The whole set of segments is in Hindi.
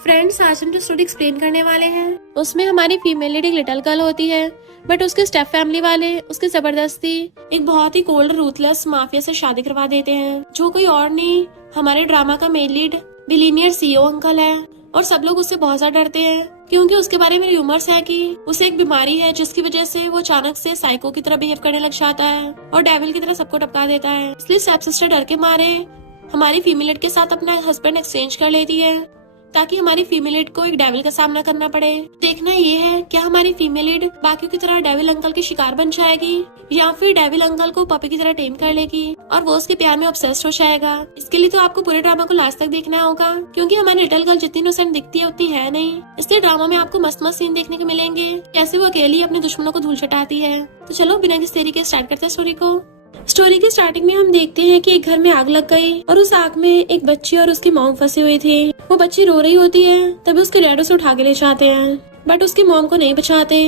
फ्रेंड्स, आज हम जो स्टोरी एक्सप्लेन करने वाले हैं उसमें हमारी फीमेल लीड एक लिटिल गर्ल होती है, बट उसके स्टेप फैमिली वाले उसके जबरदस्ती एक बहुत ही कोल्ड रूथलेस माफिया से शादी करवा देते हैं, जो कोई और नहीं हमारे ड्रामा का main lead billionaire CEO uncle है। और सब लोग उससे बहुत ज्यादा डरते हैं क्योंकि उसके बारे में र्यूमर्स है कि उसे एक बीमारी है जिसकी वजह से वो अचानक से साइको की तरह बिहेव करने लग जाता है और डेविल की तरह सबको टपका देता है। इसलिए स्टेप सिस्टर डर के मारे हमारी फीमेल लीड के साथ अपना हस्बैंड एक्सचेंज कर लेती है ताकि हमारी फीमेल लीड को एक डेविल का सामना करना पड़े। देखना ये है क्या हमारी फीमेल लीड बाकी की तरह डेविल अंकल की शिकार बन जाएगी या फिर डेविल अंकल को पपी की तरह टेम कर लेगी और वो उसके प्यार में ऑब्सेस्ड हो जाएगा। इसके लिए तो आपको पूरे ड्रामा को लास्ट तक देखना होगा क्योंकि हमारी लिटिल गर्ल जितनी इनोसेंट दिखती है उतनी है नहीं। इसलिए ड्रामा में आपको मस्त मस्त सीन देखने को मिलेंगे कैसे वो अकेली अपने दुश्मनों को धूल चटाती है। तो चलो बिना किसी देरी के स्टार्ट करते हैं स्टोरी को। स्टोरी के स्टार्टिंग में हम देखते हैं कि एक घर में आग लग गई और उस आग में एक बच्ची और उसकी मॉम फंसी हुई थी। वो बच्ची रो रही होती है, तभी उसके डैड उसे उठा के ले जाते हैं, बट उसकी मॉम को नहीं बचाते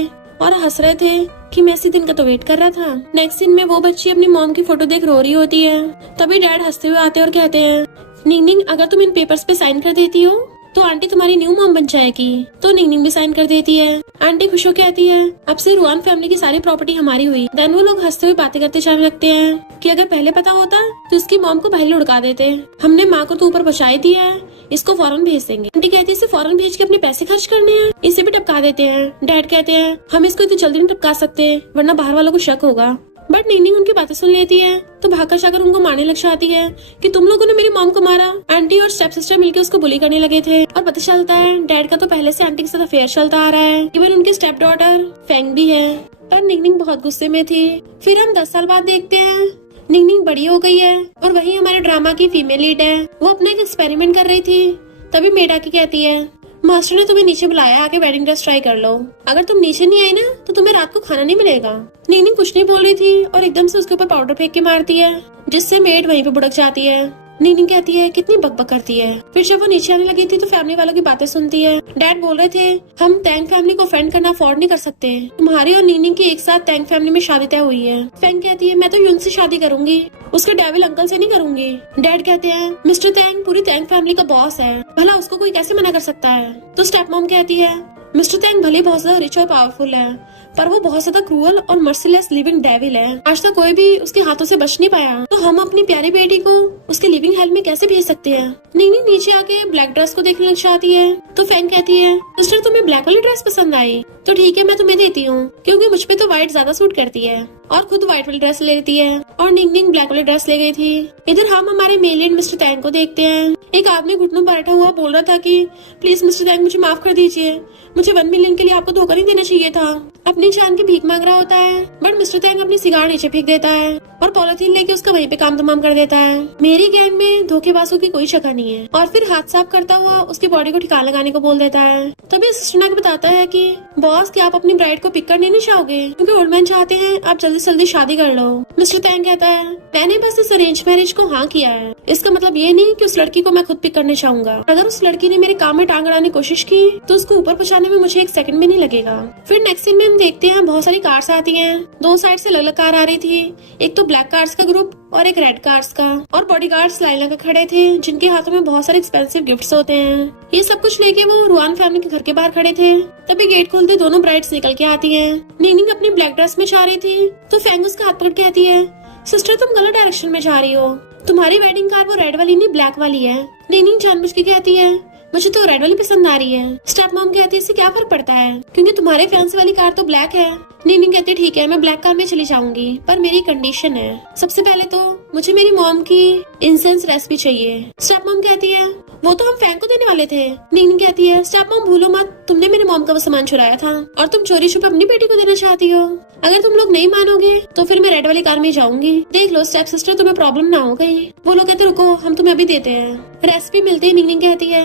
और हंस रहे थे कि मैं इसी दिन का तो वेट कर रहा था। नेक्स्ट सीन में वो बच्ची अपनी मॉम की फोटो देख रो रही होती है, तभी डैड हंसते हुए आते हैं और कहते हैं, निंग निंग अगर तुम इन पेपर्स पे साइन कर देती हो तो आंटी तुम्हारी न्यू मॉम बन जाएगी। तो निंग निंग भी साइन कर देती है। आंटी खुश हो कहती है अब से रुआन फैमिली की सारी प्रॉपर्टी हमारी हुई। देन वो लोग हंसते हुए बातें करते जाने लगते हैं कि अगर पहले पता होता तो उसकी मॉम को पहले उड़का देते। हमने माँ को तो ऊपर बचाई दी है, इसको फौरन भेज देंगे। आंटी कहती है इसे फौरन भेज के अपने पैसे खर्च करने हैं, इसे भी टपका देते हैं। डैड कहते हैं हम इसको इतनी जल्दी नहीं टपका सकते वरना बाहर वालों को शक होगा। बट निंग उनकी बातें सुन लेती है तो भागकर जाकर उनको मारने लग जाती है कि तुम लोगों ने मेरी मॉम को मारा। आंटी और स्टेप सिस्टर मिलकर उसको बुली करने लगे थे और पता चलता है डैड का तो पहले से आंटी के साथ अफेयर चलता आ रहा है। इवन उनकी स्टेप डॉटर फेंग भी है। पर निंग बहुत गुस्से में थी। फिर हम 10 साल बाद देखते हैं निंग बड़ी हो गई है और वही हमारे ड्रामा की फीमेल लीड है। वो अपना एक एक्सपेरिमेंट कर रही थी, तभी मेड आके कहती है मास्टर ने तुम्हें नीचे बुलाया, आके वेडिंग ड्रेस ट्राई कर लो। अगर तुम नीचे नहीं आई ना तो तुम्हें रात को खाना नहीं मिलेगा। निंग कुछ नहीं बोल रही थी और एकदम से उसके ऊपर पाउडर फेंक के मारती है जिससे मेड वहीं पे बुड़क जाती है। निंग कहती है कितनी बकबक करती है। फिर जब वो नीचे आने लगी थी तो फैमिली वालों की बातें सुनती है। डैड बोल रहे थे हम टैंग फैमिली को ऑफेंड करना अफोर्ड नहीं कर सकते। तुम्हारी और निंग की एक साथ टैंग फैमिली में शादी तय हुई है। फैंग कहती है मैं तो युंग से शादी करूंगी, उसके डेविल अंकल से नहीं करूंगी। डैड कहते हैं मिस्टर टैंग पूरी टैंग फैमिली का बॉस है, भला उसको कोई कैसे मना कर सकता है। तो स्टेप मॉम कहती है मिस्टर टैंग भले बहुत ज्यादा रिच और पावरफुल है पर वो बहुत ज्यादा क्रूअल और मर्सीलेस लिविंग डेविल है। आज तक कोई भी उसके हाथों से बच नहीं पाया, तो हम अपनी प्यारी बेटी को उसके लिविंग हेल में कैसे भेज सकते हैं। निंग नीचे आके ब्लैक ड्रेस को देखने लग जाती है तो फैंग कहती है सिस्टर तुम्हें ब्लैक वाली ड्रेस पसंद आई तो ठीक है मैं तुम्हें देती हूँ क्योंकि मुझ पे तो व्हाइट ज्यादा सूट करती है, और खुद व्हाइट वाली ड्रेस ले लेती है और निंग ब्लैक वाली ड्रेस ले गई थी। इधर हम हमारे मेल लीड मिस्टर टैंग को देखते हैं। एक आदमी घुटनों पर बैठा हुआ बोल रहा था कि प्लीज मिस्टर टैंग मुझे माफ कर दीजिए, मुझे 1 मिलियन के लिए आपको धोखा नहीं देना चाहिए था। अपनी जान की भीख मांग रहा होता है बट मिस्टर टैंग अपनी सिगार नीचे फेंक देता है और पॉलिथीन लेके उसका वहीं पे काम तमाम कर देता है। मेरी गैंग में धोखेबाजों की कोई जगह नहीं है। और फिर हाथ साफ करता हुआ उसकी बॉडी को ठिकाना लगाने को बोल देता है। तभी असिस्टेंट आके बताता है कि बॉस क्या आप अपनी ब्राइड को पिक करने नहीं चाहोगे क्योंकि ओल्ड मैन चाहते हैं आप जल्दी से जल्दी शादी कर लो। मिस्टर टैंग कहता है मैंने बस इस अरेंज मैरिज को हाँ किया है, इसका मतलब ये नहीं कि उस लड़की को मैं खुद पिक करने चाहूंगा। अगर उस लड़की ने मेरे काम में टांग अड़ाने की कोशिश की तो उसको ऊपर पहुंचाने में मुझे 1 सेकंड भी नहीं लगेगा। फिर नेक्स्ट सीन में हम देखते हैं बहुत सारी कार्स आती हैं। 2 साइड से अलग अलग कार आ रही थी, एक तो ब्लैक कार्स का ग्रुप और एक रेड कार्स का, और बॉडीगार्ड्स लाइन लगा खड़े थे जिनके हाथों में बहुत सारे एक्सपेंसिव गिफ्ट्स होते हैं। ये सब कुछ लेके वो रुआन फैमिली के घर के बाहर खड़े थे। तभी गेट खोलते दोनों ब्राइड्स निकल के आती हैं। निंग अपनी ब्लैक ड्रेस में जा रही थी तो फैंग उसका हाथ पकड़ कहती है सिस्टर तुम गलत डायरेक्शन में जा रही हो, तुम्हारी वेडिंग कार वो रेड वाली नहीं ब्लैक वाली है। निंग जानबूझ के कहती है मुझे तो रेड वाली पसंद आ रही है। स्टेप मॉम कहती है इससे क्या फर्क पड़ता है क्योंकि तुम्हारे फैंस वाली कार तो ब्लैक है। निंग कहती है ठीक है मैं ब्लैक कार में चली जाऊंगी पर मेरी कंडीशन है, सबसे पहले तो मुझे मेरी मॉम की इंसेंस रेसिपी चाहिए। स्टेप मॉम कहती है वो तो हम फैंग को देने वाले थे। निंग कहती है स्टेप मॉम भूलो मत तुमने मेरी मॉम का वो सामान चुराया था और तुम चोरी छुपे अपनी बेटी को देना चाहती हो। अगर तुम लोग नहीं मानोगे तो फिर मैं रेड वाली कार में जाऊंगी। देख लो स्टेप सिस्टर तुम्हें प्रॉब्लम ना हो गई। वो लोग कहते रुको हम तुम्हें अभी देते हैं। रेसिपी मिलते ही निंग कहती है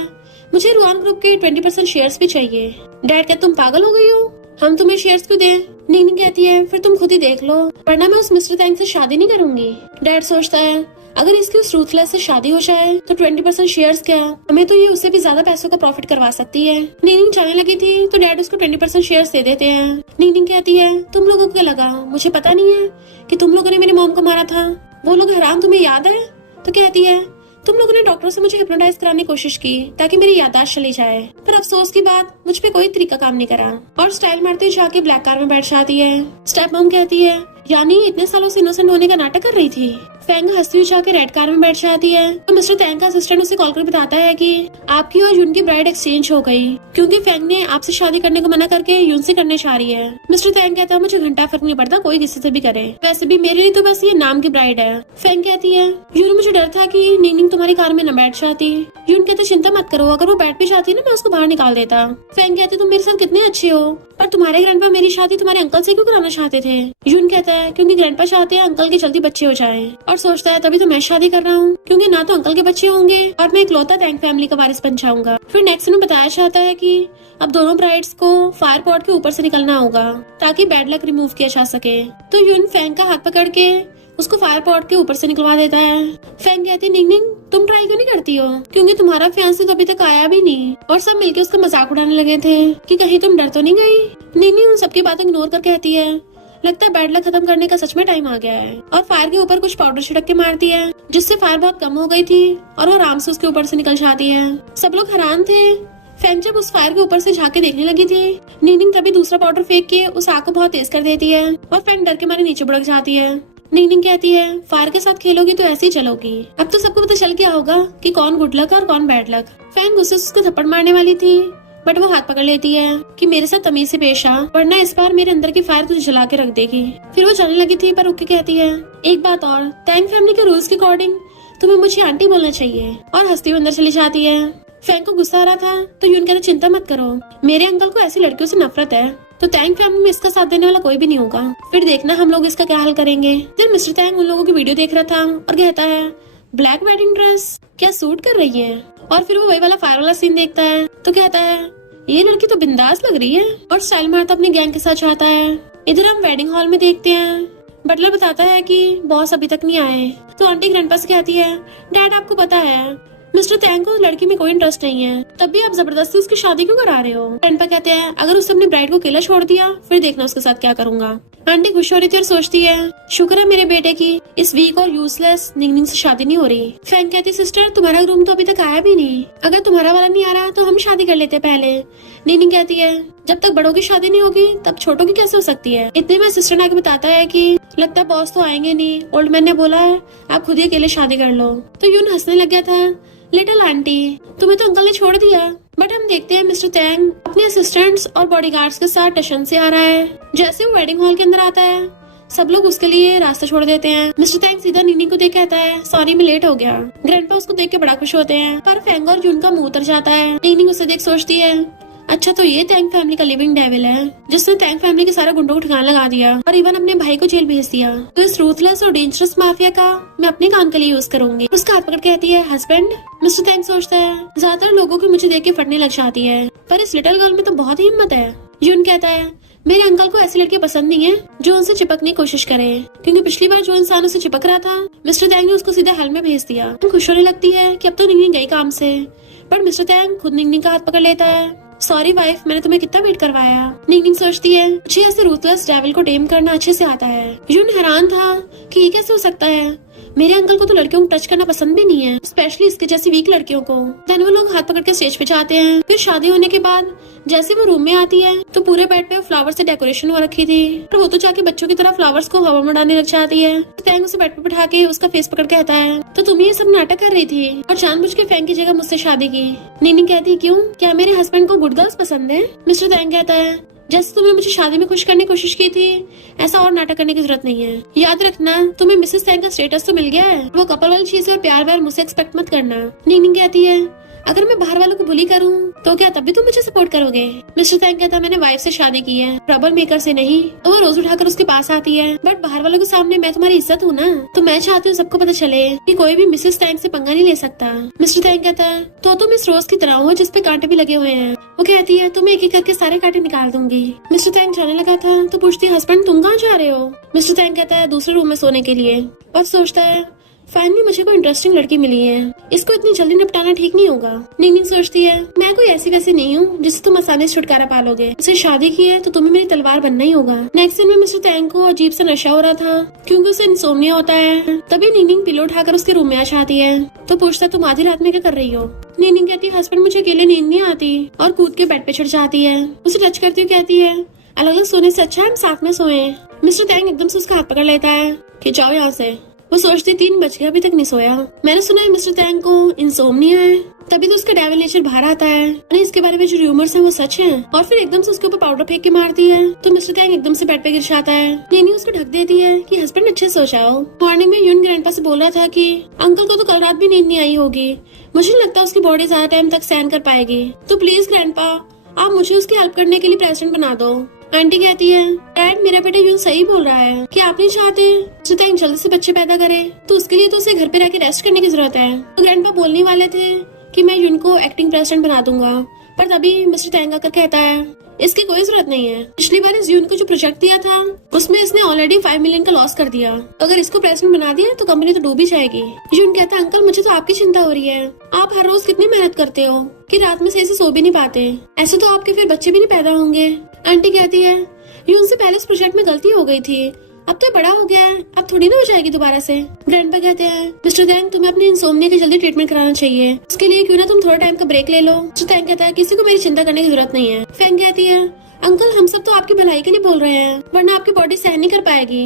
मुझे रुआन ग्रुप के 20% शेयर्स भी चाहिए। डैड कहते तुम पागल हो गई हो, हम तुम्हें शेयर्स क्यों दें। निंग कहती है फिर तुम खुद ही देख लो वरना मैं उस मिस्टर टैंग से शादी नहीं करूंगी। डैड सोचता है अगर इसकी उस रूथलेस से शादी हो जाए तो 20% शेयर्स क्या, हमें तो ये उससे भी ज्यादा पैसों का प्रॉफिट करवा सकती है। निंग जाने लगी थी तो डैड उसको 20% शेयर्स दे देते हैं। निंग कहती है तुम लोगों को क्या लगा मुझे पता नहीं है कि तुम लोगों ने मेरी मॉम को मारा था। वो लोग हैरान तुम्हें याद है तो कहती है तुम लोगों ने डॉक्टर से मुझे हिप्नोटाइज कराने की कोशिश की ताकि मेरी याददाश्त चली जाए, पर अफसोस की बात मुझ पे कोई तरीका काम नहीं करा और स्टाइल मारते जाके ब्लैक कार में बैठ जाती है। स्टेप मॉम कहती है, यानी इतने सालों से इनोसेंट होने का नाटक कर रही थी। फैंग हंसती हुई जाके रेड कार में बैठ जाती है तो मिस्टर तैंग का असिस्टेंट उसे कॉल कर बताता है कि आपकी और यून की ब्राइड एक्सचेंज हो गई क्योंकि फैंग ने आपसे शादी करने को मना करके यून से करने चाह रही है। मिस्टर तैंग कहता है, मुझे घंटा फर्क नहीं पड़ता, कोई किसी से भी करे, वैसे भी मेरे लिए तो बस ये नाम की ब्राइड है। फैंग कहती है, यून मुझे डर था कि नीनिंग तुम्हारी कार में न बैठ जाती। यून कहते, चिंता मत करो, अगर वो बैठ भी जाती ना मैं उसको बाहर निकाल देता। फैंग कहते, तुम मेरे साथ कितने अच्छे हो, पर तुम्हारे ग्रैंडपा मेरी शादी तुम्हारे अंकल से क्यों कराना चाहते थे। यून कहता है, क्योंकि ग्रैंडपा चाहते हैं अंकल के जल्दी बच्चे हो जाएं, और सोचता है तभी तो मैं शादी कर रहा हूँ क्योंकि ना तो अंकल के बच्चे होंगे और मैं इकलौता टैंक फैमिली का वारिस बन जाऊंगा। फिर नेक्स्ट में बताया जाता है कि अब दोनों ब्राइड्स को फायर पॉट के ऊपर से निकलना होगा ताकि बैड लक रिमूव किया जा सके। तो यून फैंग का हाथ पकड़ के उसको फायर पॉट के ऊपर से निकलवा देता है। फैंग कहती, निंग निंग तुम ट्राई क्यों नहीं करती हो, क्योंकि तुम्हारा फियांसे तो अभी तक आया भी नहीं। और सब मिलके उसका मजाक उड़ाने लगे थे कि कहीं तुम डर तो नहीं गई। निंग निंग उन सबकी बातें इग्नोर कर कहती है, लगता है बैड लक खत्म करने का सच में टाइम आ गया है, और फायर के ऊपर कुछ पाउडर छिड़क के मारती है जिससे फायर बहुत कम हो गई थी और वो आराम से उसके ऊपर से निकल जाती है। सब लोग हैरान थे। फैंग जब उस फायर के ऊपर से झांक के देखने लगी थी, नीनिंग तभी दूसरा पाउडर फेंक के उस आग को बहुत तेज कर देती है और फैंग डर के मारे नीचे बुड़क जाती है। नीनिंग कहती है, फायर के साथ खेलोगी तो ऐसे ही चलोगी, अब तो सबको पता चल गया होगा कि कौन गुड लक और कौन बैड लक। फैंग गुस्से से उसको थप्पड़ मारने वाली थी बट वो हाथ पकड़ लेती है कि मेरे साथ तमीज से पेश आ, वरना इस बार मेरे अंदर की फायर तुझे जला के रख देगी। फिर वो चलने लगी थी पर रुक के कहती है, एक बात और, टैंग फैमिली के रूल्स के अकॉर्डिंग तुम्हें मुझे आंटी बोलना चाहिए, और हंसती हुई अंदर चली जाती है। फैंग को गुस्सा आ रहा था तो यून कहते, चिंता मत करो, मेरे अंकल को ऐसी लड़कियों से नफरत है, तो टैंग फैमिली में इसका साथ देने वाला कोई भी नहीं होगा, फिर देखना हम लोग इसका क्या हल करेंगे। फिर मिस्टर टैंग उन लोगों की वीडियो देख रहा था और कहता है, ब्लैक वेडिंग ड्रेस क्या सूट कर रही है, और फिर वो वही वाला फायर वाला सीन देखता है तो कहता है, ये लड़की तो बिंदास लग रही है, और स्टाइल मारता अपने गैंग के साथ जाता है। इधर हम वेडिंग हॉल में देखते हैं, बटलर बताता है कि बॉस अभी तक नहीं आए, तो आंटी ग्रैंडपा से कहती है, डैड आपको पता है मिस्टर टैंग को लड़की में कोई इंटरेस्ट नहीं है, तब भी आप जबरदस्ती उसकी शादी क्यों करा रहे हो। ग्रैंडपा कहते हैं, अगर उसने अपनी ब्राइड को अकेला छोड़ दिया फिर देखना उसके साथ क्या करूंगा। आंटी खुश हो रही थी और सोचती है, शुक्र है मेरे बेटे की इस वीक और यूजलेस निंगनिंग से शादी नहीं हो रही। फैंग कहती, सिस्टर तुम्हारा ग्रूम तो अभी तक आया भी नहीं, अगर तुम्हारा वाला नहीं आ रहा तो हम शादी कर लेते पहले। निंगनिंग कहती है, जब तक बड़ों की शादी नहीं होगी तब छोटों की कैसे हो सकती है। इतने में सिस्टर आके बताता है कि लगता है बॉस तो आएंगे नहीं, ओल्ड मैन ने बोला है आप खुद ही अकेले शादी कर लो। तो यून हंसने लग गया था, लिटिल आंटी तुम्हें तो अंकल ने छोड़ दिया। बट हम देखते हैं मिस्टर टैंग अपने असिस्टेंट्स और बॉडीगार्ड्स के साथ स्टेशन से आ रहा है। जैसे वो वेडिंग हॉल के अंदर आता है सब लोग उसके लिए रास्ता छोड़ देते हैं। मिस्टर टैंग सीधा नीनी को देख कहता है, सॉरी मैं लेट हो गया। ग्रैंडपा उसको देख के बड़ा खुश होते हैं, पर फैंग और जून का मुंह उतर जाता है। नीनी उसे देख सोचती है, अच्छा तो ये टैंग फैमिली का लिविंग डेविल है जिसने टैंग फैमिली के सारे गुंडों को ठिकाना लगा दिया और इवन अपने भाई को जेल भेज दिया। तो इस रूथलेस और डेंजरस माफिया का मैं अपने काम के लिए यूज करूंगी। उसका हाथ पकड़ कहती है, हस्बैंड। मिस्टर टैंग सोचता है, ज्यादातर लोगों की मुझे देख के फटने लग जाती है, पर इस लिटिल गर्ल में तो बहुत ही हिम्मत है। यून कहता है, मेरे अंकल को ऐसी लड़की पसंद नहीं है जो उनसे चिपकने की कोशिश करे, क्योंकि पिछली बार जो इंसान उसे चिपक रहा था मिस्टर टैंग ने उसको सीधा हेल में भेज दिया। खुश होने लगती है कि अब तो निंगनिंग गई काम से, पर मिस्टर टैंग खुद निंगनिंग का हाथ पकड़ लेता है। सॉरी वाइफ, मैंने तुम्हें कितना वेट करवाया। निंगनिंग सोचती है, मुझे ऐसे रूथलेस डेविल को टेम करना अच्छे से आता है। यून हैरान था कि ये कैसे हो सकता है, मेरे अंकल को तो लड़कियों को टच करना पसंद भी नहीं है, स्पेशली इसके जैसी वीक लड़कियों को। देन वो लोग हाथ पकड़ के स्टेज पे जाते हैं। फिर शादी होने के बाद जैसे वो रूम में आती है तो पूरे बेड पे फ्लावर से डेकोरेशन हो रखी थी, और वो तो जाके बच्चों की तरह फ्लावर्स को हवा में उड़ाने लग जाती है। टैंग उसे बेड पे बिठा के उसका फेस पकड़ कहता है, तो तुम ये सब नाटक कर रही थी और जानबूझ के फैंग की जगह मुझसे शादी की। निंगनिंग कहती, क्यों, क्या मेरे हस्बैंड को गुड गर्ल्स पसंद है। मिस्टर टैंग कहता है, जैसे तुमने मुझे शादी में खुश करने की कोशिश की थी ऐसा और नाटक करने की जरूरत नहीं है। याद रखना तुम्हें मिसेस टैंग का स्टेटस तो मिल गया है, वो कपल वाली चीज और प्यार व्यार मुझसे एक्सपेक्ट मत करना। निंगनिंग कहती है, अगर मैं बाहर वालों को बुली करूं तो क्या तब भी तुम मुझे सपोर्ट करोगे। मिस्टर टैंग कहता, मैंने वाइफ से शादी की है, ट्रबल मेकर से नहीं। तो वो रोज उठाकर उसके पास आती है, बट बाहर वालों के सामने मैं तुम्हारी इज्जत हूँ ना, तो मैं चाहती हूँ सबको पता चले कि कोई भी मिसेस टैंग से पंगा नहीं ले सकता। मिस्टर टैंग कहता है, तो तुम इस रोज की तरह हो जिसपे कांटे भी लगे हुए हैं। वो कहती है, तुम्हें एक एक करके सारे कांटे निकाल दूंगी। मिस्टर टैंग जाने लगा था तो पूछती है, हस्बैंड तुम कहाँ जा रहे हो। मिस्टर टैंग कहता है, दूसरे रूम में सोने के लिए, और सोचता है फाइनली मुझे कोई इंटरेस्टिंग लड़की मिली है, इसको इतनी जल्दी निपटाना ठीक नहीं होगा। निंगनिंग सोचती है मैं कोई ऐसी वैसी नहीं हूँ जिससे तुम आसानी से छुटकारा पालोगे। उसे शादी की है तो तुम्हें मेरी तलवार बनना ही होगा। नेक्स्ट दिन में मिस्टर टैंग को अजीब सा नशा हो रहा था क्योंकि उसे इंसोम्निया होता है। तभी निंगनिंग पिलो उठाकर उसके रूम में आ जाती है तो पूछता तुम आधी रात में क्या कर रही हो। निंगनिंग कहती है हस्बैंड मुझे अकेले नींद नहीं आती और कूद के बेड पे चढ़ जाती है। उसे टच करती हुई कहती है अलग अलग सोने से अच्छा हम साथ में सोए। मिस्टर टैंग एकदम से उसका हाथ पकड़ लेता है कि जाओ यहाँ से। वो सोचती 3 बज गए अभी तक नहीं सोया। मैंने सुना है मिस्टर टैंग को इंसोम्निया है। तभी तो उसका डेविल नेचर बाहर आता है और इसके बारे में जो रूमर्स हैं वो सच हैं। और फिर एकदम से उसके ऊपर पाउडर फेंक के मारती है तो मिस्टर टैंग एकदम से बेड पे गिर जाता है। नैनी उसको ढक देती है कि हस्बैंड अच्छे सो जाओ। मॉर्निंग में यून ग्रैंडपा से बोल रहा था कि अंकल को तो कल रात भी नींद नहीं आई होगी, मुझे नहीं लगता उसकी बॉडी ज्यादा टाइम तक सहन कर पाएगी, तो प्लीज ग्रैंडपा आप मुझे उसकी हेल्प करने के लिए प्रेसिडेंट बना दो। आंटी कहती है डैड मेरा बेटा यून सही बोल रहा है कि आप नहीं चाहते मिस्टर टैंग जल्दी से बच्चे पैदा करे तो उसके लिए तो उसे घर पे रह के रेस्ट करने की जरूरत है। तो ग्रैंडपा बोलने वाले थे कि मैं यून को एक्टिंग प्रेसिडेंट बना दूंगा, पर तभी मिस्टर टैंग आकर कहता है इसकी कोई जरूरत नहीं है। पिछली बार इस यून को जो प्रोजेक्ट दिया था उसमें इसने ऑलरेडी 5 मिलियन का लॉस कर दिया, तो अगर इसको प्रेसिडेंट बना दिया तो कंपनी तो डूब ही जाएगी। यून कहता है अंकल मुझे तो आपकी चिंता हो रही है, आप हर रोज कितनी मेहनत करते हो कि रात में सही से सो भी नहीं पाते, ऐसे तो आपके फिर बच्चे भी नहीं पैदा होंगे। आंटी कहती है यून से पहले इस प्रोजेक्ट में गलती हो गई थी, अब तो बड़ा हो गया है, अब थोड़ी ना हो जाएगी दोबारा से। ग्रैंडपा कहते हैं मिस्टर टैंग तुम्हें अपनी इंसोम्निया की जल्दी ट्रीटमेंट कराना चाहिए, उसके लिए क्यों ना तुम थोड़ा टाइम का ब्रेक ले लो। मिस्टर टैंग कहता है किसी को मेरी चिंता करने की जरूरत नहीं है। फैंग कहती है अंकल हम सब तो आपकी भलाई के लिए बोल रहे हैं, वरना आपकी बॉडी सहन नहीं कर पाएगी।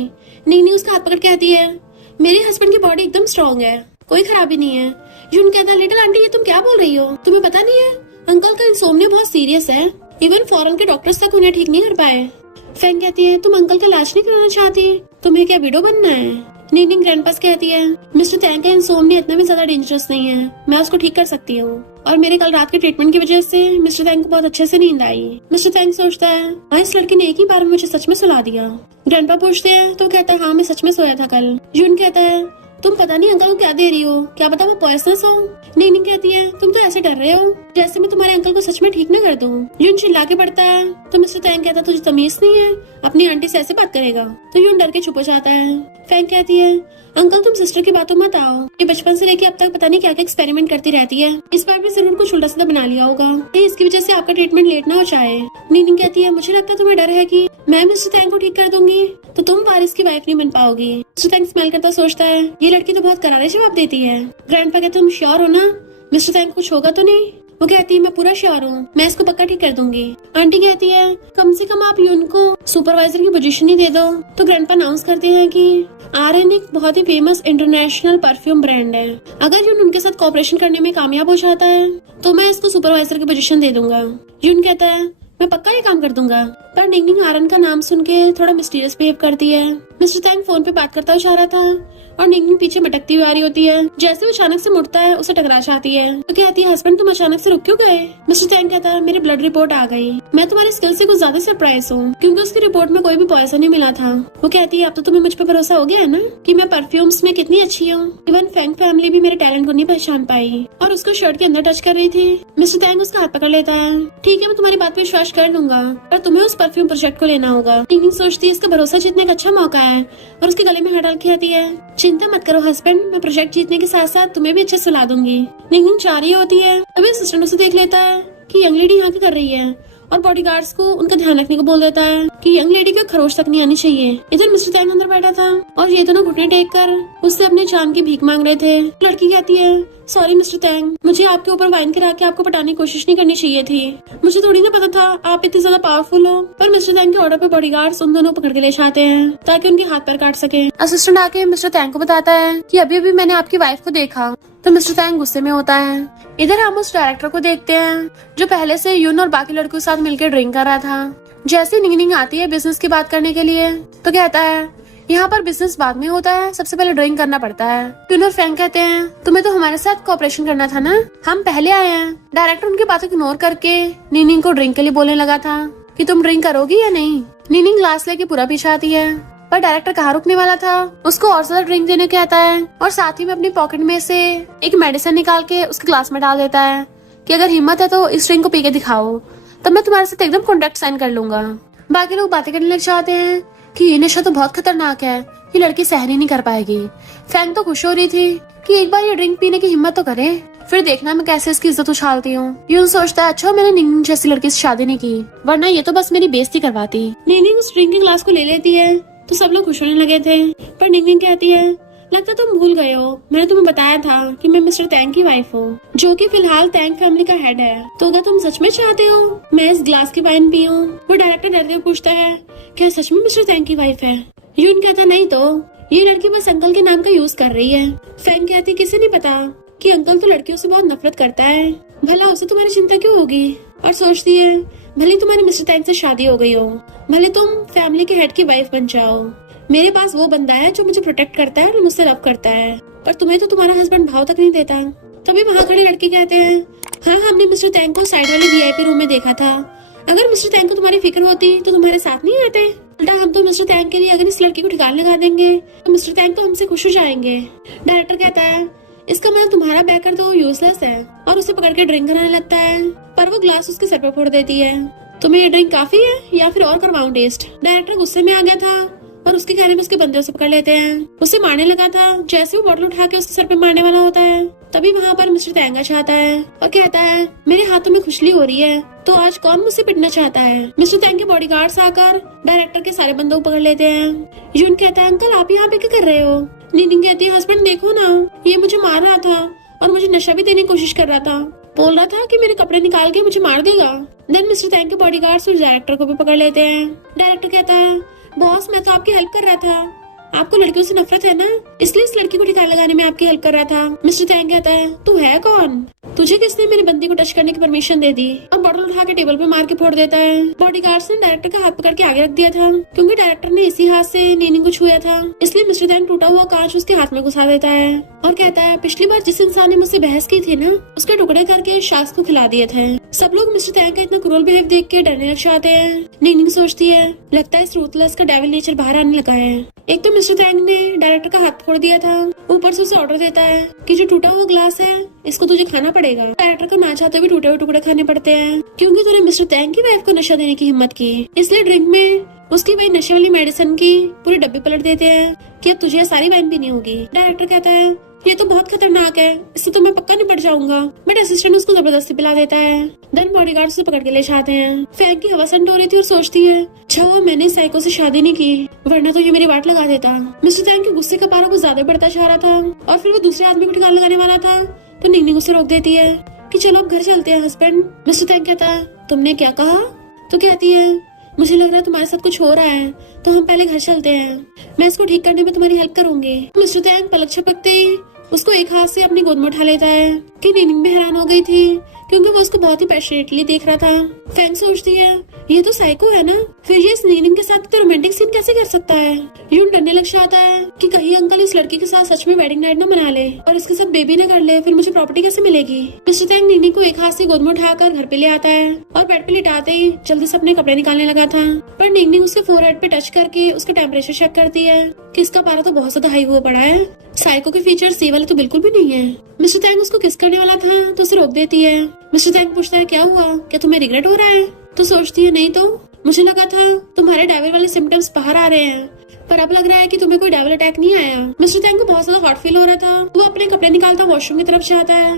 नीनी उसका हाथ पकड़ कहती है मेरे हस्बैंड की बॉडी एकदम स्ट्रॉन्ग है, कोई खराबी नहीं है। यून कहता है लिटिल आंटी ये तुम क्या बोल रही हो, तुम्हें पता नहीं है अंकल का इंसोम्निया बहुत सीरियस है, इवन फॉरेन के डॉक्टर्स तक उन्हें ठीक नहीं कर पाए। फैंग कहती है तुम अंकल का इलाज नहीं कराना चाहती, तुम्हें क्या विडो बनना है। नीनिंग ग्रैंडपास कहती है मिस्टर टैंग का इंसोम्निया इतना भी ज्यादा डेंजरस नहीं है, मैं उसको ठीक कर सकती हूँ, और मेरे कल रात के ट्रीटमेंट की वजह से मिस्टर टैंग को बहुत अच्छे से नींद आई। मिस्टर टैंग सोचता है हाँ इस लड़की ने एक ही बार में मुझे सच में सुला दिया। ग्रैंडपा पूछते हैं तो कहता है हाँ मैं सच में सोया था कल। यून कहता है तुम पता नहीं अंकल को क्या दे रही हो, क्या पता वो पॉइजनस हो। नीनिंग कहती है तुम तो ऐसे डर रहे हो जैसे मैं तुम्हारे अंकल को सच में ठीक न कर दूं। यून चिल्ला के पड़ता है तो मिस्टर टैंग कहता है तुझे तमीज नहीं है, अपनी आंटी से ऐसे बात करेगा। तो यून डर के छुप जाता है। फैंग कहती है अंकल तुम सिस्टर की बातों मत आओ, ये बचपन से लेके अब तक पता नहीं क्या क्या एक्सपेरिमेंट करती रहती है, इस बार भी जरूर कुछ उल्टा सीधा बना लिया होगा, कहीं इसकी वजह से आपका ट्रीटमेंट लेट ना हो जाए। नीनिंग कहती है मुझे लगता है तुम्हें डर है कि मैं मिस्टर टैंग को ठीक कर दूंगी तो तुम वारिस की वाइफ नहीं बन पाओगी। मिस्टर टैंग स्मेल करता सोचता है ये लड़की तो बहुत करारे जवाब देती है। ग्रैंडपा कहते तुम श्योर हो ना मिस्टर टैंग कुछ होगा तो नहीं। वो कहती है मैं पूरा श्योर हूँ, मैं इसको पक्का ठीक कर दूंगी। आंटी कहती है कम से कम आप यून को सुपरवाइजर की पोजीशन ही दे दो। तो ग्रैंडपा अनाउंस करते हैं कि आरएन एक बहुत ही फेमस इंटरनेशनल परफ्यूम ब्रांड है, अगर यून उनके साथ कोऑपरेशन करने में कामयाब हो जाता है तो मैं इसको सुपरवाइजर की पोजीशन दे दूंगा। यून कहता है मैं पक्का ये काम कर दूंगा, पर निंगनिंग आरएन का नाम सुन के थोड़ा मिस्टीरियस बिहेव करती है। मिस्टर टैंग फोन पे बात करता हुआ जा रहा था और निंगनिंग पीछे मटकती हुई आ रही होती है। जैसे वो अचानक से मुड़ता है उसे टकरा जाती है। तो कहती है हस्बैंड तुम अचानक से रुक क्यों गए। मिस्टर टैंग कहता है मेरी ब्लड रिपोर्ट आ गई, मैं तुम्हारी स्किल से कुछ ज्यादा सरप्राइज हूँ क्योंकि उसकी रिपोर्ट में कोई भी पॉइजन नहीं मिला था। वो कहती है अब तो तुम्हें मुझ पर भरोसा हो गया है ना कि मैं परफ्यूम्स में कितनी अच्छी हूँ, इवन फैंग फैमिली भी मेरे टैलेंट को नहीं पहचान पाई। और उसको शर्ट के अंदर टच कर रही थी। मिस्टर टैंग उसका हाथ पकड़ लेता है ठीक है मैं तुम्हारी बात पे विश्वास कर लूंगा, पर तुम्हें उस परफ्यूम प्रोजेक्ट को लेना होगा। निंगनिंग सोचती है इसका भरोसा जीतने का अच्छा मौका है और उसके गले में हाथ डाल के कहती है चिंता मत करो हस्बैंड, मैं प्रोजेक्ट जीतने के साथ साथ तुम्हें भी अच्छे सुला दूंगी। निंगनिंग चाह रही होती है तभी असिस्टेंट उसे देख लेता है कि यंग लेडी यहाँ क्या कर रही है और बॉडीगार्ड्स को उनका ध्यान रखने को बोल देता है कि यंग लेडी को खरोच तक नहीं आनी चाहिए। इधर मिस्टर टैंग अंदर बैठा था और ये दोनों घुटने टेक कर उससे अपने जान की भीख मांग रहे थे। लड़की कहती है सॉरी मिस्टर टैंग, मुझे आपके ऊपर वाइन करा के आपको पटाने की कोशिश नहीं करनी चाहिए थी, मुझे थोड़ी ना पता था आप इतने ज्यादा पावरफुल हो। पर मिस्टर टैंग के ऑर्डर पे बॉडीगार्ड्स उन दोनों पकड़ के ले जाते हैं ताकि उनके हाथ पैर काट सके। असिस्टेंट आके मिस्टर टैंग को बताता है कि अभी अभी मैंने आपकी वाइफ को देखा। तो मिस्टर टैंग गुस्से में होता है। इधर हम उस डायरेक्टर को देखते हैं जो पहले से यून और बाकी लड़कियों के साथ मिलकर ड्रिंक कर रहा था। जैसे निंगनिंग आती है बिजनेस की बात करने के लिए तो कहता है यहाँ पर बिजनेस बाद में होता है, सबसे पहले ड्रिंक करना पड़ता है। यून और फैंग कहते हैं तुम्हें तो हमारे साथ कोऑपरेशन करना था ना, हम पहले आए हैं। डायरेक्टर उनकी बातों को इग्नोर करके निंगनिंग को ड्रिंक के लिए बोलने लगा था कि तुम ड्रिंक करोगी या नहीं। निंगनिंग ग्लास लेके पूरा पीछे आती है पर डायरेक्टर कहाँ रुकने वाला था, उसको और ज्यादा ड्रिंक देने को कहता है और साथ ही में अपनी पॉकेट में से एक मेडिसिन निकाल के उसके ग्लास में डाल देता है कि अगर हिम्मत है तो इस ड्रिंक को पी के दिखाओ, तब मैं तुम्हारे साथ एकदम कॉन्ट्रैक्ट साइन कर लूंगा। बाकी लोग बातें करने लग जाते हैं कि ये नशा तो बहुत खतरनाक है, ये लड़की सह नहीं कर पाएगी। फैंग तो खुश हो रही थी कि एक बार ये ड्रिंक पीने की हिम्मत तो करे, फिर देखना मैं कैसे इसकी इज्जत उछालती हूँ। यूं सोचता है अच्छा मैंने निंग जैसी लड़की से शादी नहीं की, वरना ये तो बस मेरी बेइज्जती करवाती। निंग उस ड्रिंक के ग्लास को ले लेती है तो सब लोग खुश होने लगे थे, पर निंग कहती है लगता तुम भूल गए हो, मैंने तुम्हें बताया था कि मैं मिस्टर तैंग की वाइफ हूँ, जो कि फिलहाल तैंग फैमिली का हेड है। तो अगर तुम सच में चाहते हो मैं इस ग्लास की वाइन पीऊं? वो डायरेक्टर डरते हुए पूछता है क्या सच में मिस्टर तैंग की वाइफ है? यून कहता नहीं तो ये लड़की बस अंकल के नाम का यूज कर रही है। फैंग कहती किसे नहीं पता कि अंकल तो लड़कियों से बहुत नफरत करता है, भला उसे तुम्हारी चिंता क्यों होगी? और सोचती है भले तुम्हारी मिस्टर तैंग से शादी हो गई हो, भले तुम फैमिली के हेड की वाइफ बन जाओ, मेरे पास वो बंदा है जो मुझे प्रोटेक्ट करता है और मुझसे लव करता है, पर तुम्हें तो तुम्हारा हस्बैंड भाव तक नहीं देता। तभी वहाँ खड़ी लड़की कहते हैं हाँ हमने मिस्टर तैंग को साइड वाले वीआईपी रूम में देखा था, अगर मिस्टर तैंग को तुम्हारी फिक्र होती तो तुम्हारे साथ नहीं आते। उल्टा हम तो मिस्टर तैंग के लिए अगर इस लड़की को ठिकाने लगा देंगे तो मिस्टर तैंग तो हमसे खुश हो जाएंगे। डायरेक्टर कहता है इसका मतलब तुम्हारा बैकर तो यूजलेस है, और उसे पकड़ के ड्रिंक कराने लगता है, पर वो ग्लास उसके सर पे फोड़ देती है। तुम्हें ये ड्रिंक काफी है या फिर और करवाऊं टेस्ट? डायरेक्टर गुस्से में आ गया था और उसके कहने में उसके बंदे उसे पकड़ लेते हैं। उसे मारने लगा था, जैसे वो बॉटल उठा के उसके सर पे मारने वाला होता है तभी वहाँ पर मिस्टर तैंग आता है और कहता है मेरे हाथों में खुजली हो रही है, तो आज कौन मुझसे पिटना चाहता है? मिस्टर तैंग के बॉडीगार्ड्स आकर डायरेक्टर के सारे बंदों को पकड़ लेते हैं। यून कहता है अंकल आप यहाँ पे क्या कर रहे हो? नीनिंग कहती है हस्बैंड देखो ना, ये मुझे मार रहा था और मुझे नशा भी देने की कोशिश कर रहा था, बोल रहा था कि मेरे कपड़े निकाल के मुझे मार देगा। देन मिस्टर तैंग के बॉडीगार्ड्स उस डायरेक्टर को भी पकड़ लेते हैं। डायरेक्टर कहता है बॉस मैं तो आपकी हेल्प कर रहा था, आपको लड़कियों से नफरत है ना, इसलिए इस लड़की को ठिकाना लगाने में आपकी हेल्प कर रहा था। मिस्टर तैंग कहता है तू है कौन? तुझे किसने मेरी बंदी को टच करने की परमिशन दे दी? और बॉटल उठा के टेबल पे मार के फोड़ देता है। बॉडीगार्ड्स ने डायरेक्टर का हाथ पकड़ के आगे रख दिया था, क्योंकि डायरेक्टर ने इसी हाथ से नीनिंग को छुआ था, इसलिए मिस्टर तैंग टूटा हुआ कांच उसके हाथ में घुसा देता है और कहता है पिछली बार जिस इंसान ने मुझसे बहस की थी ना, उसके टुकड़े करके शास्त्र को खिला दिए थे। सब लोग मिस्टर तैंग का इतना क्रूर बिहेव देख के डरने लग जाते हैं। नीनिंग सोचती है लगता है इस रूथलेस का डेविल नेचर बाहर आने लगा है। एक तो मिस्टर तैंग ने डायरेक्टर का हाथ फोड़ दिया था, ऊपर से उसे ऑर्डर देता है कि जो टूटा हुआ ग्लास है इसको तुझे खाना पड़ेगा। डायरेक्टर को ना चाहते भी टूटे हुए टुकड़े खाने पड़ते हैं, क्योंकि तूने मिस्टर तैंग की वाइफ को नशा देने की हिम्मत की, इसलिए ड्रिंक में उसकी वही नशे वाली मेडिसिन की पूरी डब्बी पलट देते हैं कि अब तुझे सारी वाइन पीनी होगी। डायरेक्टर कहता है ये तो बहुत खतरनाक है, इससे तो मैं पक्का निपट जाऊंगा, बट असिस्टेंट उसको जबरदस्ती पिला देता है। देन बॉडीगार्ड उसे पकड़ के ले जाते हैं। फैंग की हवा ठंड हो रही थी और सोचती है अच्छा हुआ मैंने साइको से शादी नहीं की, वरना तो ये मेरी वाट लगा देता। मिस्टर तैंग के गुस्से का पारा कुछ ज्यादा बढ़ता जा रहा था और फिर वो दूसरे आदमी को ठिकाना लगाने वाला था, तो निंग उसे रोक देती है कि चलो अब घर चलते हैं हस्बैंड। मिस्टर तैंग कहता है तुमने क्या कहा? तो कहती है मुझे लग रहा है तुम्हारे साथ कुछ हो रहा है, तो हम पहले घर चलते हैं, मैं इसको ठीक करने में तुम्हारी हेल्प करूंगी। मिस्टर तैंग पलक झपकते ही उसको एक हाथ से अपनी गोद में उठा लेता है कि नीनिंग भी हैरान हो गई थी, क्योंकि वो उसको बहुत ही पैशनेटली देख रहा था। फैंग सोचती है ये तो साइको है ना, फिर ये इस नीनिंग के साथ रोमांटिक सीन कैसे कर सकता है? यून डरने लग जाता है कि कहीं अंकल इस लड़की के साथ सच में वेडिंग नाइट न मना ले और इसके साथ बेबी न कर ले, फिर मुझे प्रॉपर्टी कैसे मिलेगी? मिस्टर तैंग नीनिंग को एक हाथ से गोद में उठाकर घर पे ले आता है और बेड पे लिटाते ही जल्दी से अपने कपड़े निकालने लगा था, पर नीनिंग उसके फोरहेड पे टच करके उसका टेम्परेचर चेक करती है कि इसका पारा तो बहुत ज्यादा हाई हुआ पड़ा है, साइको के फीचर्स ये वाले तो बिल्कुल भी नहीं है। मिस्टर तैंग उसको किस करने वाला था तो उसे रोक देती है। मिस्टर तैंग पूछता है क्या हुआ, क्या तुम्हें रिग्रेट हो रहा है? तो सोचती है नहीं तो मुझे लगा था तुम्हारे डेविल वाले सिम्टम्स बाहर आ रहे हैं, पर अब लग रहा है कि तुम्हें कोई डेविल अटैक नहीं आया। मिस्टर तैंग को बहुत ज्यादा हॉट फील हो रहा था, वो अपने कपड़े निकालता वॉशरूम की तरफ जाता है।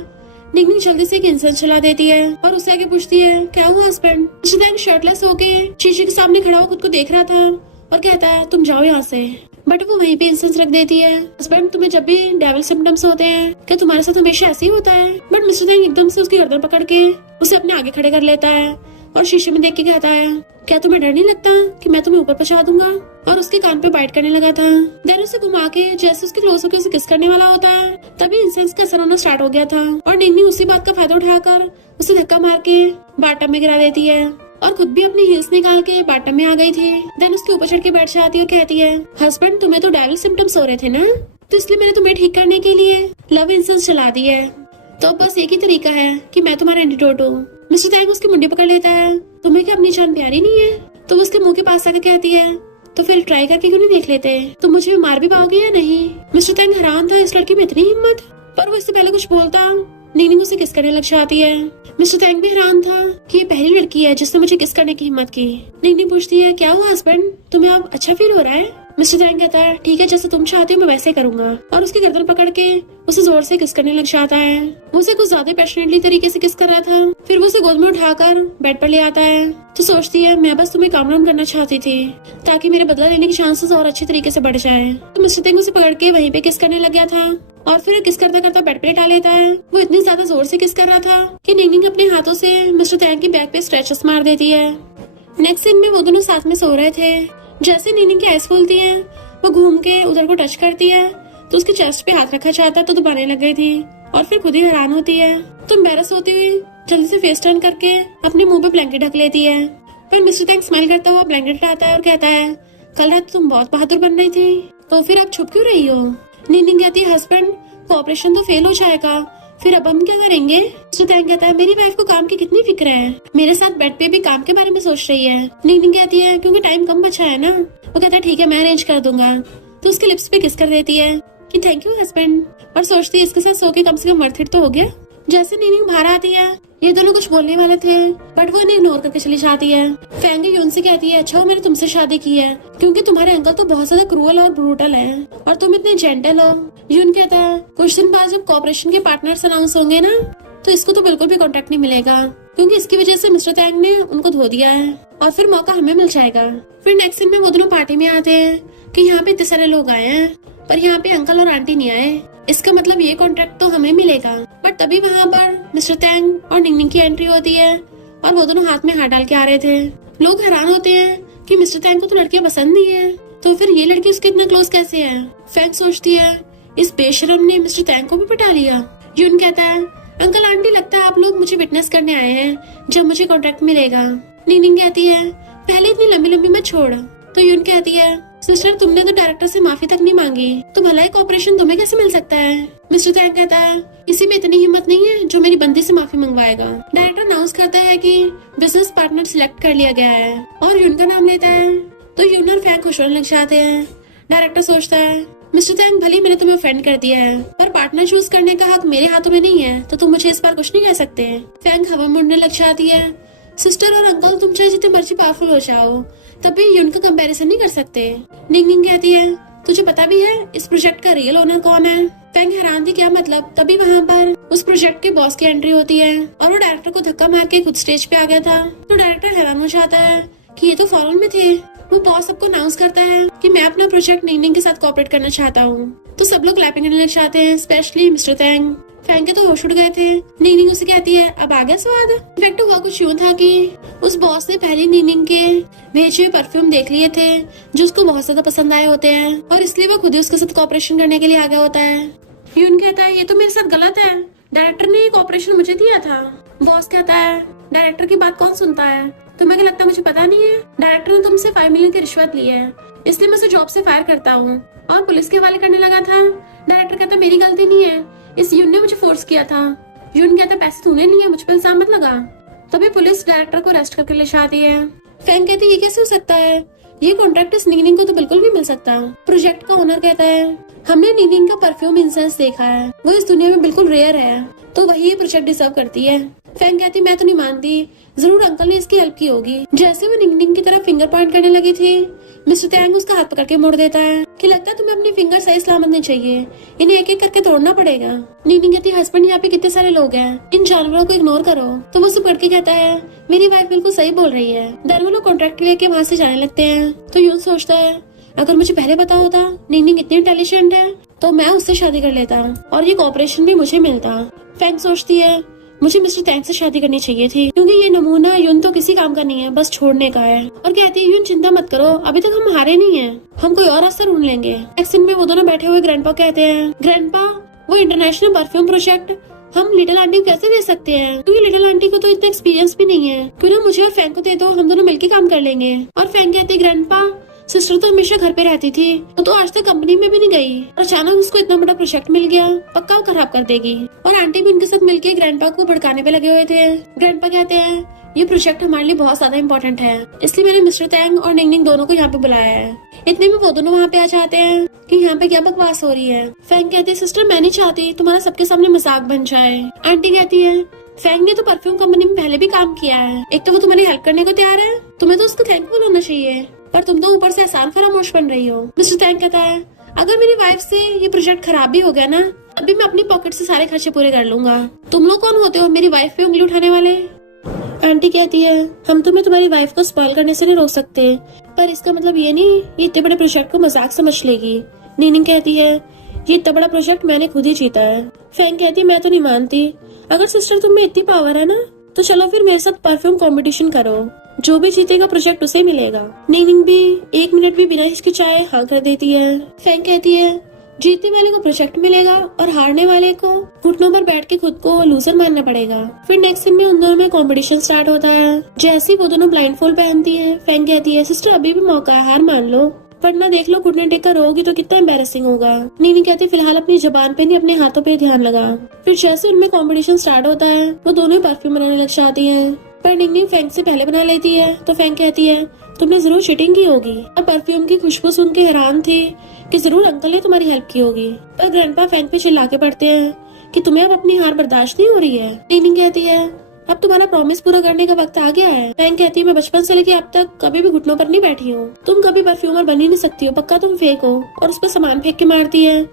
निंग जल्दी से एक इंसेंस चला देती है और उससे आगे पूछती है क्या हुआ हस्बैंड? मिस्टर तैंग शर्टलेस होके शीशे के सामने खड़ा हो खुद को देख रहा था और कहता है तुम जाओ यहाँ से, बट वो वहीं पे इंसेंस रख देती है। हस्बैंड तुम्हें जब भी डेविल सिम्टम्स होते हैं क्या तुम्हारे साथ हमेशा ऐसे ही होता है? बट मिस्टर तैंग एकदम से उसकी गर्दन पकड़ के उसे अपने आगे खड़े कर लेता है और शीशे में देख के कहता है क्या तुम्हें डर नहीं लगता कि मैं तुम्हें ऊपर पहुंचा दूंगा? और उसके कान पे बाइट करने लगा था। देन उसे घुमा के जैसे उसके क्लोज होकर उसे किस करने वाला होता है, तभी इंसेंस का असर होना स्टार्ट हो गया था और निंग उसी बात का फायदा उठाकर उसे धक्का मार के बाटम में गिरा देती है और खुद भी अपनी हील्स निकाल के बाटम में आ गई थी। देन उसके ऊपर चढ़ के बैठ जाती है और कहती है हस्बैंड तुम्हें तो डेविल सिम्टम्स हो रहे थे ना, तो इसलिए मैंने तुम्हें ठीक करने के लिए लव इंसेंस चला दी है, तो बस एक ही तरीका है कि मैं तुम्हारा एंटीडोट हूँ। मिस्टर तैंग उसकी मुंडी पकड़ लेता है तुम्हें क्या अपनी जान प्यारी नहीं है? तो वो उसके मुंह के पास आकर कहती है तो फिर ट्राई करके क्यों नहीं देख लेते, तुम मुझे मार भी पाओगे या नहीं? मिस्टर तैंग हैरान था इस लड़की में इतनी हिम्मत, पर वो इससे पहले कुछ बोलता निंग उसे किस करने लग जाती है। मिस्टर तैंग भी हैरान था कि ये पहली लड़की है जिसने मुझे किस करने की हिम्मत की। निंग पूछती है क्या हुआ हस्बैंड, तुम्हें अब अच्छा फील हो रहा है? मिस्टर टैंग कहता है ठीक है, जैसे तुम चाहती हो मैं वैसे करूंगा, और उसकी गर्दन पकड़ के उसे जोर से किस करने लग जाता है। वो उसे कुछ ज्यादा पैशनेटली तरीके से किस कर रहा था। फिर वो उसे गोद में उठाकर बेड पर ले आता है। तो सोचती है मैं बस तुम्हें काम डाउन करना चाहती थी ताकि मेरे बदला लेने के चांसेस और अच्छे तरीके से बढ़ जाए। तो मिस्टर टैंग उसे पकड़ के वहीं पे किस करने लग गया था और फिर किस करता करता बेड पे लेटा लेता है। वो इतनी ज्यादा जोर से किस कर रहा था कि निंगनिंग अपने हाथों से मिस्टर टैंग की बैक पे स्ट्रेचेस मार देती है। नेक्स्ट सीन में वो दोनों साथ में सो रहे थे। जैसे निंगनिंग की आइज खुलती है वो घूम के उधर को टच करती है तो उसके चेस्ट पे हाथ रखा जाता है तो दबाने लग गई थी और फिर खुद ही हैरान होती है। तो एम्बैरस होती हुई जल्दी से फेस टर्न करके अपने मुंह पे ब्लैंकेट ढक लेती है। पर मिस्टर टैंग स्माइल करता हुआ ब्लैंकेट हटाता है और कहता है कल रात तुम बहुत बहादुर बन रही थी, तो फिर अब छुप क्यों रही हो? निंगनिंग कहती है हस्बैंड ऑपरेशन तो फेल हो जाएगा, फिर अब हम क्या करेंगे? मिस्टर टैंग कहता है मेरी वाइफ को काम की कितनी फिक्र है, मेरे साथ बेड पे भी काम के बारे में सोच रही है। निंगनिंग कहती है क्योंकि टाइम कम बचा है ना। वो कहता है ठीक है मैं अरेंज कर दूंगा। तो उसके लिप्स पे किस कर देती है कि थैंक यू हस्बैंड, और सोचती है इसके साथ सो के कम से कम वर्थ इट तो हो गया। जैसे निंगनिंग बाहर आती है ये दोनों कुछ बोलने वाले थे बट वो इन्हें इग्नोर करके चली जाती है। फैंग यून से कहती है अच्छा मैंने तुमसे शादी की है क्योंकि तुम्हारे अंकल तो बहुत ज्यादा क्रूअल और ब्रूटल है और तुम इतने जेंटल हो। यून कहता है कुछ दिन बाद जब कॉर्पोरेशन के पार्टनर्स अनाउंस होंगे ना तो इसको तो बिल्कुल भी कॉन्ट्रैक्ट नहीं मिलेगा क्योंकि इसकी वजह से मिस्टर टैंग ने उनको धो दिया है और फिर मौका हमें मिल जाएगा। फिर नेक्स्ट सीन में वो दोनों पार्टी में आते हैं कि यहाँ पे इतने सारे लोग आए हैं पर यहाँ पे अंकल और आंटी नहीं आए, इसका मतलब ये कॉन्ट्रैक्ट तो हमें मिलेगा। बट तभी वहाँ पर मिस्टर टैंग और निंगनिंग की एंट्री होती है और वो दोनों हाथ में हाथ डाल के आ रहे थे। लोग हैरान होते हैं कि मिस्टर टैंग को तो लड़कियां पसंद नहीं है तो फिर ये लड़की उसके इतना क्लोज कैसे है। फैंग सोचती है इस बेशरम ने मिस्टर टैंग को भी पटा लिया। यून कहता है अंकल आंटी लगता है आप लोग मुझे विटनेस करने आए हैं जब मुझे कॉन्ट्रैक्ट मिलेगा। निंगनिंग कहती है पहले इतनी लंबी लंबी मत छोड़। तो यून कहती है सिस्टर तुमने तो डायरेक्टर से माफी तक नहीं मांगी तो भला एक ऑपरेशन तुम्हें कैसे मिल सकता है। मिस्टर टैंग कहता है किसी में इतनी हिम्मत नहीं है जो मेरी बंदी से माफी मंगवाएगा। डायरेक्टर अनाउंस करता है कि बिजनेस पार्टनर सिलेक्ट कर लिया गया है और यून का नाम लेता है तो यून और फैंग खुश होने लग जाते हैं। डायरेक्टर सोचता है मिस्टर टैंग भले मैंने तुम्हें ऑफेंड कर दिया है पर पार्टनर चूज करने का हक मेरे हाथों में नहीं है तो तुम मुझे इस बार कुछ नहीं कह सकते। फैंग हवा मुड़ने लग जाती है सिस्टर और अंकल तुम चाहे जितने मर्जी पावरफुल हो जाओ तभी यून का कंपैरिजन नहीं कर सकते। निंगनिंग कहती है तुझे पता भी है इस प्रोजेक्ट का रियल ओनर कौन है। फैंग हैरान थी क्या मतलब। तभी वहाँ पर उस प्रोजेक्ट के बॉस की एंट्री होती है और वो डायरेक्टर को धक्का मार के खुद स्टेज पे आ गया था। तो डायरेक्टर हैरान हो जाता है कि ये तो फॉरेन में थे। वो बॉस सबको अनाउंस करता है कि मैं अपना प्रोजेक्ट निंगनिंग के साथ कोऑपरेट करना चाहता हूँ। तो सब लोग क्लैपिंग करने लग जाते हैं स्पेशली मिस्टर टैंग। फैंग के तो होश उड़ गए थे। निंगनिंग उसे कहती है अब आ गया स्वाद। इनफैक्ट हुआ कुछ यूं था कि उस बॉस ने पहले निंगनिंग के भेजे हुए परफ्यूम देख लिए थे जो उसको बहुत ज्यादा पसंद आए होते हैं और इसलिए वो खुद ही उसके साथ कोऑपरेशन करने के लिए आ गया होता है। यून कहता है ये तो मेरे साथ गलत है, डायरेक्टर ने एक ऑपरेशन मुझे दिया था। बॉस कहता है डायरेक्टर की बात कौन सुनता है, तुम्हें क्या लगता है मुझे पता नहीं है। डायरेक्टर ने तुमसे 5 मिलियन की रिश्वत ली है इसलिए मैं उसे जॉब से फायर करता हूँ और पुलिस के हवाले करने लगा था। डायरेक्टर कहता मेरी गलती नहीं है, इस यून ने मुझे फोर्स किया था। यून कहता पैसे तूने लिए, मुझ पर इल्जाम मत लगा। तभी पुलिस डायरेक्टर को अरेस्ट करके ले जाती है। फैंग कहती ये कैसे हो सकता है, ये कॉन्ट्रैक्ट इस निंगनिंग को तो बिल्कुल नहीं मिल सकता। प्रोजेक्ट का ओनर कहता है हमने निंगनिंग का परफ्यूम इंसेंस देखा है, वो इस दुनिया में बिल्कुल रेयर है तो वही ये प्रोजेक्ट डिजर्व करती है। फैंग कहती मैं तो नहीं मानती, जरूर अंकल ने इसकी हेल्प की होगी। जैसे वो निंगनिंग की तरफ फिंगर पॉइंट करने लगी थी मिस्टर टैंग उसका हाथ पकड़ के मोड़ देता है कि लगता है तुम्हें अपनी फिंगर सही सलामत नहीं चाहिए, इन्हें एक एक करके तोड़ना पड़ेगा। निंगनिंग कहती हस्बैंड यहाँ पे कितने सारे लोग हैं, इन जानवरों को इग्नोर करो। तो वो सब करके कहता है मेरी वाइफ बिल्कुल सही बोल रही है। देन वो लोग कॉन्ट्रैक्ट लेके वहाँ से जाने लगते हैं। तो यून सोचता है अगर मुझे पहले पता होता निंगनिंग इतनी इंटेलिजेंट है तो मैं उससे शादी कर लेता और ये कॉपरेशन भी मुझे मिलता। फैंग सोचती है मुझे मिस्टर टैंग से शादी करनी चाहिए थी क्योंकि ये नमूना यून तो किसी काम का नहीं है, बस छोड़ने का है। और कहती है यून चिंता मत करो, अभी तक हम हारे नहीं हैं, हम कोई और रास्ता ढूंढ लेंगे। नेक्स्ट सीन में वो दोनों बैठे हुए ग्रैंडपा कहते हैं ग्रैंडपा वो इंटरनेशनल परफ्यूम प्रोजेक्ट हम लिटिल आंटी को कैसे दे सकते हैं क्योंकि लिटिल आंटी को तो इतना एक्सपीरियंस भी नहीं है, क्यों ना मुझे और फैंग को दे दो, हम दोनों मिलकर काम कर लेंगे। और फैंग कहती है ग्रैंडपा सिस्टर तो हमेशा घर पे रहती थी तो आज तक कंपनी में भी नहीं गई और अचानक उसको इतना बड़ा प्रोजेक्ट मिल गया, पक्का वो खराब कर देगी। और आंटी भी उनके साथ मिलके ग्रैंडपा को भड़काने पे लगे हुए थे। ग्रैंडपा कहते हैं ये प्रोजेक्ट हमारे लिए बहुत ज्यादा इम्पोर्टेंट है इसलिए मैंने मिस्टर टैंग और निंगनिंग दोनों को यहाँ पे बुलाया है। इतने में वो दोनों वहाँ पे आ जाते हैं कि यहाँ पे क्या बकवास हो रही है। फैंग कहती है सिस्टर मैं नहीं चाहती तुम्हारा सबके सामने मजाक बन जाए। आंटी कहती है फैंग ने तो परफ्यूम कंपनी में पहले भी काम किया है, एक तो वो तुम्हारी हेल्प करने को तैयार है, तुम्हें तो उसको थैंकफुल होना चाहिए। पर तुम तो ऊपर से आसान फरामोश बन रही हो। मिस्टर टैंग कहता है, अगर मेरी वाइफ से ये प्रोजेक्ट खराब भी हो गया ना, अभी मैं अपनी पॉकेट से सारे खर्चे पूरे कर लूंगा। तुम लोग कौन होते हो मेरी वाइफ पे उंगली उठाने वाले? आंटी कहती है, हम तुम्हें तुम्हारी वाइफ को स्पॉइल करने से नहीं रोक सकते, पर इसका मतलब ये नहीं ये इतने बड़े प्रोजेक्ट को मजाक समझ लेगी। नीनिंग कहती है, ये इतना बड़ा प्रोजेक्ट मैंने खुद ही जीता है। फैंग कहती है, मैं तो नहीं मानती। अगर सिस्टर तुम में इतनी पावर है ना, तो चलो फिर मेरे साथ परफ्यूम कंपटीशन करो, जो भी जीतेगा प्रोजेक्ट उसे मिलेगा। नीनिंग भी 1 मिनट भी बिना हिचकिचाए हाँ कर देती है। फैंग कहती है, जीतने वाले को प्रोजेक्ट मिलेगा और हारने वाले को घुटनों पर बैठ के खुद को लूजर मानना पड़ेगा। फिर नेक्स्ट सीन में उन दोनों में कंपटीशन स्टार्ट होता है। जैसे ही वो दोनों ब्लाइंड फोल्ड पहनती है, फैंग कहती है, सिस्टर अभी भी मौका है, हार मान लो, वरना देख लो घुटने टेक कर रोगी तो कितना एम्बेरसिंग होगा। नीनी कहती है, फिलहाल अपनी जबान पे नहीं अपने हाथों पे ध्यान लगा। फिर जैसे उनमें कंपटीशन स्टार्ट होता है, वो दोनों ही परफ्यूम बनाने लग जाती है, पर निंगनिंग फैंग से पहले बना लेती है। तो फैंग कहती है, तुमने जरूर चीटिंग की होगी। अब परफ्यूम की खुशबू सुन के हैरान थे कि जरूर अंकल ने तुम्हारी हेल्प की होगी, पर ग्रैंडपा फैंग पे चिल्ला के पड़ते हैं कि तुम्हें अब अपनी हार बर्दाश्त नहीं हो रही है। निंगनिंग कहती है, अब तुम्हारा प्रॉमिस पूरा करने का वक्त आ गया है। फैंग कहती है, मैं बचपन से लेके अब तक कभी भी घुटनों पर नहीं बैठी हूँ। तुम कभी परफ्यूमर बन ही नहीं सकती हो, पक्का तुम फेक हो। और उस पर सामान फेंक के मारती है।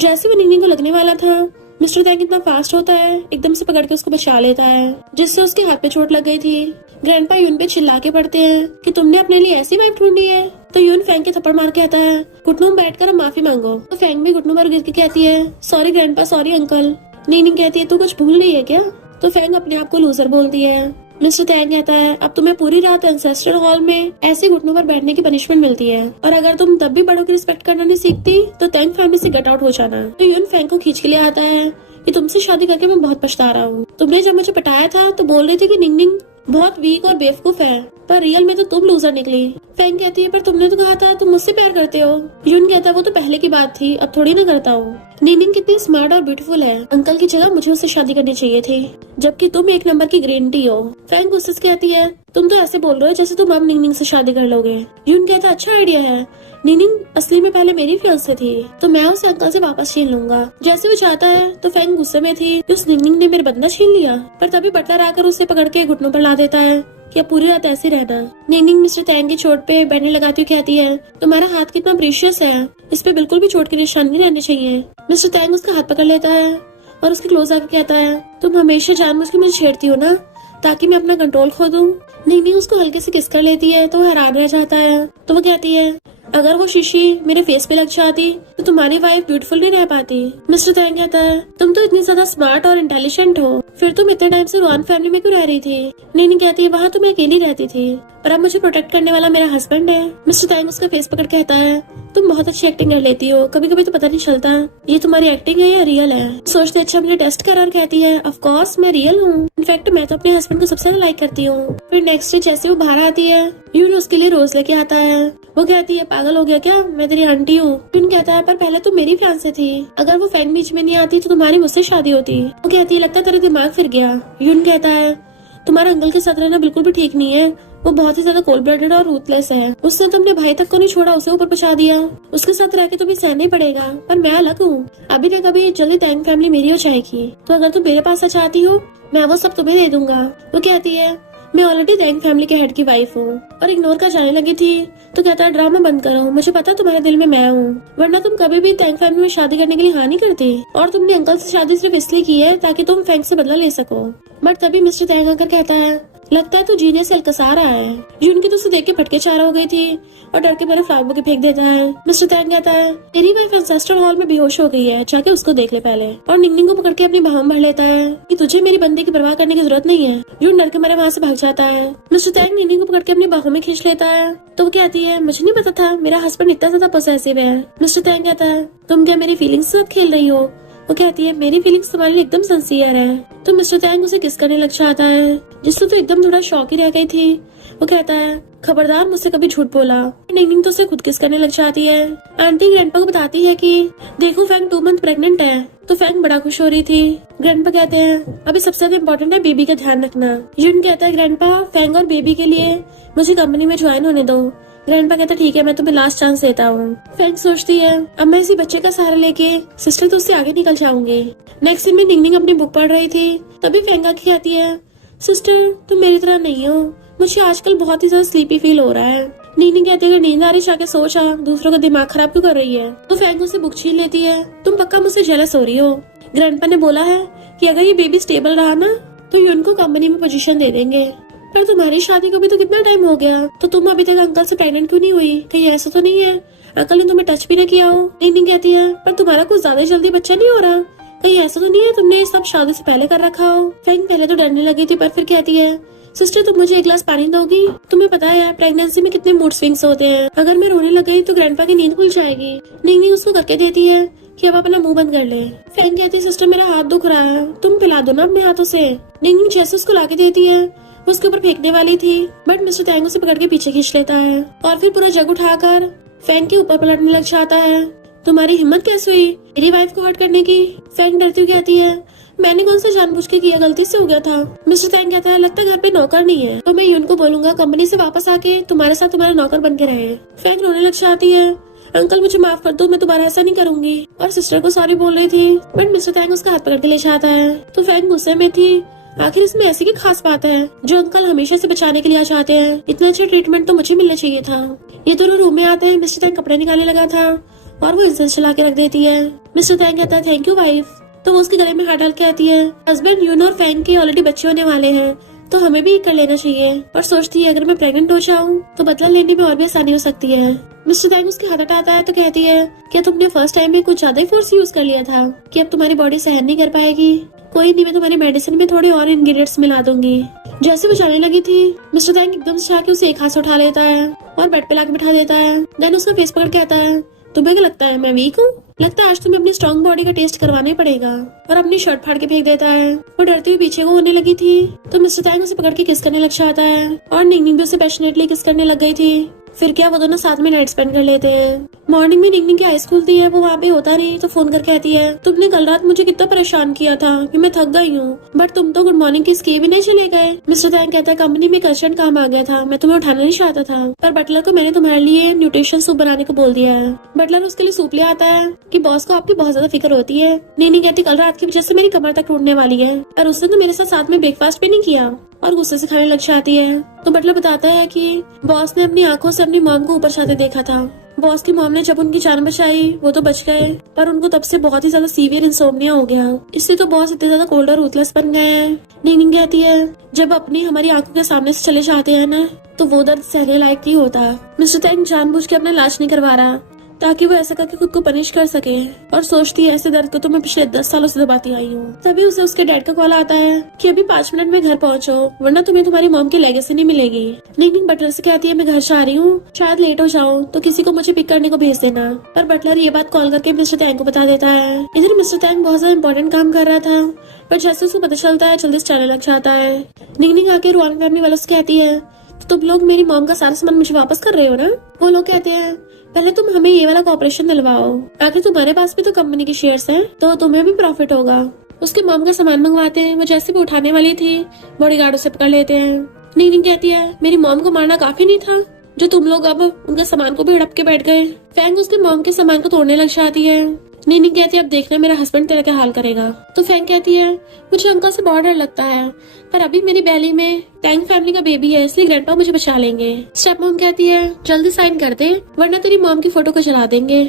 जैसे वो निंगनिंग को लगने वाला था, मिस्टर टैंग इतना फास्ट होता है, एकदम से पकड़ के उसको बचा लेता है, जिससे उसके हाथ पे चोट लग गई थी। ग्रैंडपा यून पे चिल्ला के पड़ते हैं कि तुमने अपने लिए ऐसी वाइफ ढूंढी है। तो यून फैंग के थप्पड़ मार के आता है, घुटनों में बैठकर अब माफी मांगो। तो फैंग भी घुटनों पर गिर के कहती है, सॉरी ग्रैंडपा, सॉरी अंकल। निंगनिंग कहती है, तू कुछ भूल रही है क्या? तो फैंग अपने आप को लूजर बोलती है। मिस्टर टैंग कहता है, अब तुम्हें पूरी रात एंसेस्टर हॉल में ऐसे घुटनों पर बैठने की पनिशमेंट मिलती है, और अगर तुम तब भी बड़ों की रिस्पेक्ट करना नहीं सीखती तो टैंग फैमिली से गेट आउट हो जाना। तो यून फैंग को खींच के लिए आता है कि तुमसे शादी करके मैं बहुत पछता रहा हूँ। तुमने जब मुझे पटाया था तो बोल रही थी कि निंगनिंग बहुत वीक और बेवकूफ है, पर रियल में तो तुम लूजर निकली। फैंग कहती है, पर तुमने तो कहा था तुम मुझसे प्यार करते हो। यून कहता है, वो तो पहले की बात थी, अब थोड़ी ना करता हूँ। निंगनिंग कितनी स्मार्ट और ब्यूटीफुल है, अंकल की जगह मुझे उससे शादी करनी चाहिए थी, जबकि तुम एक नंबर की ग्रीन टी हो। फैंग गुस्से से कहती है, तुम तो ऐसे बोल रहे हो जैसे तुम अब निंगनिंग से शादी कर लोगे। यून कहता है, अच्छा आइडिया है, निंगनिंग असली में पहले मेरी फियांसे थी, तो मैं उसे अंकल से वापस छीन लूंगा। जैसे वो चाहता है तो फैंग गुस्से में थी कि उस निंगनिंग ने मेरा बंदा छीन लिया, पर तभी बटलर आकर उसे पकड़ के घुटनों पर ला देता है कि अब पूरी रात ऐसे रहना। निंगनिंग मिस्टर टैंग की चोट पे बैठने लगाती हुई कहती है, तुम्हारा हाथ कितना प्रीशियस है, इस पे बिल्कुल भी चोट के निशान नहीं रहने चाहिए। मिस्टर टैंग उसका हाथ पकड़ लेता है और उसके क्लोज आके कहता है, तुम हमेशा जानबूझ के मुझे छेड़ती हो ना, ताकि मैं अपना कंट्रोल खो दूं। निंगनिंग उसको हल्के से किस कर लेती है तो वो हैरान रह जाता है। तो वो कहती है, अगर वो शीशी मेरे फेस पे लग जाती तो तुम्हारी वाइफ ब्यूटीफुल नहीं रह पाती। मिस्टर टैंग कहता है, तुम तो इतनी ज्यादा स्मार्ट और इंटेलिजेंट हो, फिर तुम इतने टाइम से रुआन फैमिली में क्यों रह रही थी? निंगनिंग कहती है, वहाँ तो मैं अकेली रहती थी, और अब मुझे प्रोटेक्ट करने वाला मेरा हस्बैंड है। मिस्टर टैंग उसका फेस पकड़ कहता है, तुम बहुत अच्छी एक्टिंग कर लेती हो, कभी कभी तो पता नहीं चलता ये तुम्हारी एक्टिंग है या रियल है। सोचते अच्छा मुझे टेस्ट कर, और कहती है, ऑफ कोर्स मैं रियल हूँ, इनफैक्ट मैं तो अपने हस्बैंड को सबसे ज्यादा लाइक करती हूँ। फिर नेक्स्ट डे जैसे वो बाहर आती है, यून उसके लिए रोज लेके आता है। वो कहती है, पागल हो गया क्या, मैं तेरी आंटी हूँ। यून कहता है, पर पहले तुम मेरी फियांसे थी, अगर वो फैंग बीच में नहीं आती तो तुम्हारी मुझसे शादी होती। वो कहती है, लगता तेरा दिमाग फिर गया। यून कहता है, तुम्हारे अंकल के साथ रहना बिल्कुल भी ठीक नहीं है, वो बहुत ही ज्यादा कोल्ड ब्लडेड और रूथलेस है। उसने तो अपने भाई तक को नहीं छोड़ा, उसे ऊपर पहुंचा दिया। उसके साथ रह के तुम्हें सहना ही पड़ेगा, पर मैं अलग हूँ, अभी न कभी जल्दी टैंग फैमिली मेरी हो जाएगी, तो अगर तुम मेरे पास आ चाहती हो मैं वो सब तुम्हें दे दूंगा। वो कहती है, मैं ऑलरेडी टैंग फैमिली के हेड की वाइफ हूँ। और इग्नोर कर जाने लगी थी तो कहता है, ड्रामा बंद करो, मुझे पता है तुम्हारे दिल में मैं हूँ, वरना तुम कभी भी टैंग फैमिली में शादी करने के लिए हाँ नहीं करती, और तुमने अंकल से शादी सिर्फ इसलिए की है ताकि तुम फैंग से बदला ले सको। बट तभी मिस्टर टैंग आकर कहता है, लगता है तू जीने से अलकसा रहा है। यून की तो उसे देख के फटके चारा हो गई थी और डर के मेरे फ्लावर बुके फेंक देता है। मिस्टर टैंग कहता है, तेरी वाइफ एंसेस्टर हॉल में बेहोश हो गई है, जाके उसको देख ले पहले। और निंगनिंग को पकड़ के अपनी बाहों में भर लेता है कि तुझे मेरी बंदे की परवाह करने की जरूरत नहीं है। यून डर के मेरे वहाँ से भाग जाता है। मिस्टर टैंग निंगनिंग को पकड़ के अपनी बाहों में खींच लेता है। तो वो कहती है, मुझे नहीं पता था मेरा हस्बैंड इतना ज्यादा पोसेसिव है। मिस्टर टैंग कहता है, तुम क्या मेरी फीलिंग्स से खेल रही हो? वो कहती है, मेरी फीलिंग्स तुम्हारे लिए एकदम सिंसियर है। तो मिस्टर टैंग उसे किस करने लग जाता है, जिससे तो एकदम थोड़ा शॉक ही रह गई थी। वो कहता है, खबरदार मुझसे कभी झूठ बोला। निंगनिंग तो उसे खुद किस करने लग जाती है। आंटी ग्रैंडपा को बताती है कि देखो फैंग 2 मंथ प्रेग्नेंट है। तो फैंग बड़ा खुश हो रही थी। ग्रैंडपा कहते हैं, अभी सबसे ज्यादा इम्पोर्टेंट है बेबी का ध्यान रखना। यून कहता है, ग्रैंडपा फैंग और बेबी के लिए मुझे कंपनी में ज्वाइन होने दो। ग्रैंडपा कहता है, ठीक है, मैं तुम्हें लास्ट चांस देता हूँ। फैंग सोचती है, अब मैं इसी बच्चे का सहारा लेके सिस्टर तो उससे आगे निकल जाऊंगी। नेक्स्ट दिन में निंगनिंग अपनी बुक पढ़ रही थी, तभी फैंग आके कहती है, सिस्टर तुम मेरी तरह नहीं हो, मुझे आजकल बहुत ही ज्यादा स्लीपी फील हो रहा है। नीनी कहती है अगर नींद आ रही जाके सोचा, दूसरों का दिमाग खराब क्यों कर रही है। तो फैंग उससे बुक छीन लेती है। तुम पक्का मुझसे जेलस हो रही हो। ग्रैंडपा ने बोला है कि अगर ये बेबी स्टेबल रहा ना तो ये उनको कंपनी में पोजीशन दे देंगे। पर तुम्हारी शादी को भी तो कितना टाइम हो गया, तो तुम अभी तक अंकल से प्रेग्नेंट क्यों नहीं हुई? कहीं ऐसा तो नहीं है अंकल ने तुम्हें टच भी ना किया हो? नीनी कहती है पर तुम्हारा कुछ ज्यादा जल्दी बच्चा नहीं हो रहा, कहीं ऐसा तो नहीं है तुमने ये सब शादी से पहले कर रखा हो? फैंग पहले तो डरने लगी थी पर फिर कहती है सिस्टर तुम मुझे एक गिलास पानी दोगी? तुम्हें पता है प्रेगनेंसी में कितने मूड स्विंग्स होते हैं, अगर मैं रोने लग गई तो ग्रैंडपा की नींद खुल जाएगी। नीनी उसको करके देती है कि अब अपना मुंह बंद कर ले। फैंग कहती है सिस्टर मेरा हाथ दुख रहा है, तुम पिला दो ना अपने हाथों से। नीनी जैसे उसको लाके देती है वो उसके ऊपर फेंकने वाली थी बट मिस्टर टैंग उसे पकड़ के पीछे खींच लेता है और फिर पूरा जग उठाकर फैंग के ऊपर पलटने लग जाता है। तुम्हारी हिम्मत कैसे हुई मेरी वाइफ को हर्ट करने की? फैंग डरती हुई कहती है मैंने कौन सा जानबूझ के किया, गलती से हो गया था। मिस्टर टैंग कहता है लगता है घर पे नौकर नहीं है, तो मैं यून को बोलूंगा कंपनी से वापस आके तुम्हारे साथ तुम्हारा नौकर बन के रहे। फैंग रोने लग जाती है अंकल मुझे माफ कर दो, मैं दोबारा ऐसा नहीं करूंगी। और सिस्टर को सॉरी बोल रही थी बट मिस्टर टैंग उसका हाथ पकड़ के ले जाता है। तो फैंग गुस्से में थी, आखिर इसमें ऐसी की खास बात है जो अंकल हमेशा से बचाने के लिए आ जाते हैं, इतना अच्छा ट्रीटमेंट तो मुझे मिलना चाहिए था। ये दोनों रूम में आते हैं, मिस्टर टैंग कपड़े निकालने लगा था और वो इंसेंस चला के रख देती है। मिस्टर टैंग कहता है थैंक यू वाइफ, तो वो उसके गले में हाथ डाल के कहती है हस्बैंड यून और फैंग के ऑलरेडी बच्चे होने वाले हैं तो हमें भी कर लेना चाहिए। और सोचती है अगर मैं प्रेग्नेंट हो जाऊँ तो बदला लेने में और भी आसानी हो सकती है। मिस्टर टैंग उसके हाथ हटाता है तो कहती है क्या तुमने फर्स्ट टाइम में कुछ ज्यादा ही फोर्स यूज कर लिया था कि अब तुम्हारी बॉडी सहन नहीं कर पाएगी? कोई नहीं, मैं तुम्हारी मेडिसिन में थोड़े और इंग्रेडिएंट्स मिला दूंगी। जैसे वो जाने लगी थी मिस्टर टैंग एकदम से आके उसे एक हाथ से उठा लेता है और बेड पे लाके बिठा देता है। देन उसका फेस पकड़ के कहता है तुम्हें क्या लगता है मैं वीक हूँ? लगता है आज तुम्हें अपनी स्ट्रॉन्ग बॉडी का टेस्ट करवाना ही पड़ेगा। और अपनी शर्ट फाड़ के फेंक देता है। वो डरती हुई पीछे को होने लगी थी तो मिस्टर टैंग उसे पकड़ के किस करने लग जाता है और निंगनिंग भी उसे पैशनेटली किस करने लग गई थी। फिर क्या वो दोनों साथ में नाइट स्पेंड कर लेते हैं। मॉर्निंग में निंगनिंग की हाई स्कूल थी है, वो वहाँ पे होता नहीं तो फोन कर कहती है तुमने कल रात मुझे कितना परेशान किया था कि मैं थक गई हूँ, बट तुम तो गुड मॉर्निंग किस किए भी नहीं चले गए। मिस्टर टैंग कहता है कंपनी में एक अर्जेंट काम आ गया था, मैं तुम्हें उठाना नहीं चाहता था, पर बटलर को मैंने तुम्हारे लिए न्यूट्रिशन सूप बनाने को बोल दिया है। बटलर उसके लिए सूप ले आता है कि बॉस को आपकी बहुत ज्यादा फिक्र होती है। नीनी कहती कल रात की वजह से मेरी कमर तक टूटने वाली है और उसने तो मेरे साथ में ब्रेकफास्ट भी नहीं किया और गुस्से से खाने लग जाती है। तो बटलर बताता है कि बॉस ने अपनी आंखों से अपनी मॉम को ऊपर जाते देखा था। बॉस की मॉम ने जब उनकी जान बचाई वो तो बच गए पर उनको तब से बहुत ही ज्यादा सीवियर इंसोम्निया हो गया, इसलिए तो बॉस इतने ज्यादा कोल्ड और रूथलेस बन गए हैं। निंगनिंग कहती है जब अपनी हमारी आंखों के सामने से चले जाते हैं ना तो वो दर्द सहने लायक नहीं होता। मिस्टर टैंग जानबूझ के अपना इलाज नहीं करवा रहा ताकि वो ऐसा करके खुद को पनिश कर सके और सोचती है ऐसे दर्द को तो मैं पिछले 10 सालों से दबाती आई हूँ। तभी उसे उसके डैड का कॉल आता है कि अभी 5 मिनट में घर पहुँचो वरना तुम्हें तुम्हारी मॉम की लेगेसी नहीं मिलेगी। निंगनिंग बटलर से कहती है मैं घर जा रही हूँ, शायद लेट हो जाऊँ तो किसी को मुझे पिक करने को भेज देना। पर बटलर ये बात कॉल करके मिस्टर टैंग को बता देता है। इधर मिस्टर टैंग बहुत ज्यादा इंपॉर्टेंट काम कर रहा था पर जैसे उसको पता चलता है जल्दी से चलने लग जाता है। निंगनिंग आके रुआन फैमिली वालों से कहती है तो तुम लोग मेरी मॉम का सारा सामान मुझे वापस कर रहे हो ना? वो लोग कहते हैं पहले तुम हमें ये वाला कॉपरेशन दिलवाओ, आखिर तुम्हारे पास भी तो कंपनी के शेयर्स हैं तो तुम्हें भी प्रॉफिट होगा। उसके मॉम का सामान मंगवाते हैं, वो जैसे भी उठाने वाली थी बॉडीगार्ड उसे पकड़ लेते हैं। निंगनिंग कहती है मेरी मॉम को मारना काफी नहीं था जो तुम लोग अब उनका सामान को भी हड़प के बैठ गए। फैंग उसके मॉम के सामान को तोड़ने लग जाती है। निंगनिंग कहती है अब देखना मेरा हस्बैंड तेरा क्या हाल करेगा। तो फैंग कहती है मुझे अंकल से बहुत डर लगता है पर अभी मेरी बैली में टैंग फैमिली का बेबी है इसलिए ग्रैंडपा मुझे बचा लेंगे। स्टेप मॉम कहती है जल्दी साइन कर दे वरना तेरी मॉम की फोटो को जला देंगे।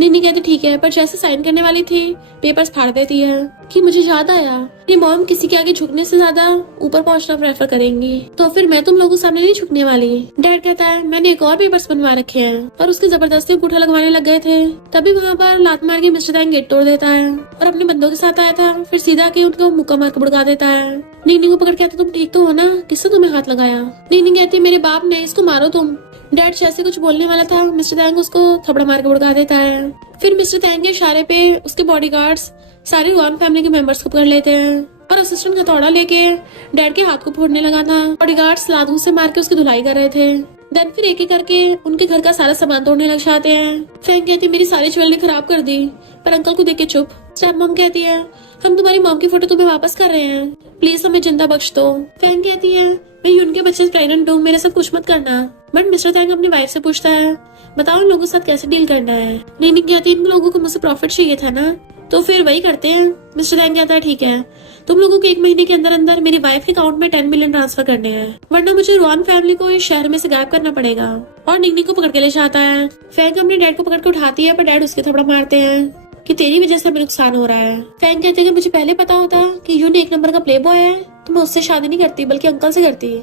निन्नी कहती ठीक है पर जैसे साइन करने वाली थी पेपर्स फाड़ देती है कि मुझे याद आया मेरी मॉम किसी के आगे झुकने से ज्यादा ऊपर पहुंचना प्रेफर करेंगी तो फिर मैं तुम लोगों के सामने नहीं झुकने वाली। डैड कहता है मैंने एक और पेपर्स बनवा रखे हैं और उसके जबरदस्ती अंगूठा लगवाने लग गए थे। तभी वहाँ पर लात मार के मिस्टर टैंग गेट तोड़ देता है और अपने बंदों के साथ आया था फिर सीधा के उनको मुक्का मार के बुड़का देता है। नीनी को पकड़ के कहता तुम ठीक तो हो ना, किससे तुम्हें हाथ लगाया? नीनी कहती मेरे बाप ने, इसको मारो तुम। डैड जैसे कुछ बोलने वाला था मिस्टर टैंग उसको थपड़ा मार के बुड़का देता है। फिर मिस्टर टैंग के इशारे पे उसके बॉडीगार्ड्स सारी रुआन फैमिली के मेंबर्स को पकड़ लेते हैं और असिस्टेंट हथौड़ा लेके डैड के हाथ को फोड़ने लगा था। बॉडीगार्ड्स लादू से मार के उसकी धुलाई कर रहे थे। देन फिर एक एक करके उनके घर का सारा सामान तोड़ने लग जाते हैं। फैंग कहती मेरी सारी ज्वेलरी खराब कर दी पर अंकल को देख के चुप। स्टेप मॉम कहती है हम तुम्हारी मॉम की फोटो तुम्हें वापस कर रहे हैं, प्लीज हमें जिंदा बख्श दो। फैंग कहती है मैं उनके बच्चे प्रेग्नेंट हूँ, मेरे साथ कुछ मत करना। बट मिस्टर टैंग अपनी वाइफ से पूछता है बताओ इन लोगों के साथ कैसे डील करना है। नीनी कहती है इन लोगों को मुझसे प्रॉफिट चाहिए था ना तो फिर वही करते हैं। मिस्टर टैंग कहता है ठीक है तुम लोगों को 1 महीने के अंदर अंदर मेरी वाइफ के अकाउंट में 10 मिलियन ट्रांसफर करने हैं वरना मुझे रुआन फैमिली को इस शहर में से गायब करना पड़ेगा। और निंगनिंग को पकड़ के ले जाता है। फैंग अपने डैड को पकड़ के उठाती है पर डैड उसके थप्पड़ मारते हैं कि तेरी वजह से हमें नुकसान हो रहा है। फैंग कहते हैं कि मुझे पहले पता होता कि यून एक नंबर का प्ले बॉय है तो मैं उससे शादी नहीं करती बल्कि अंकल से करती।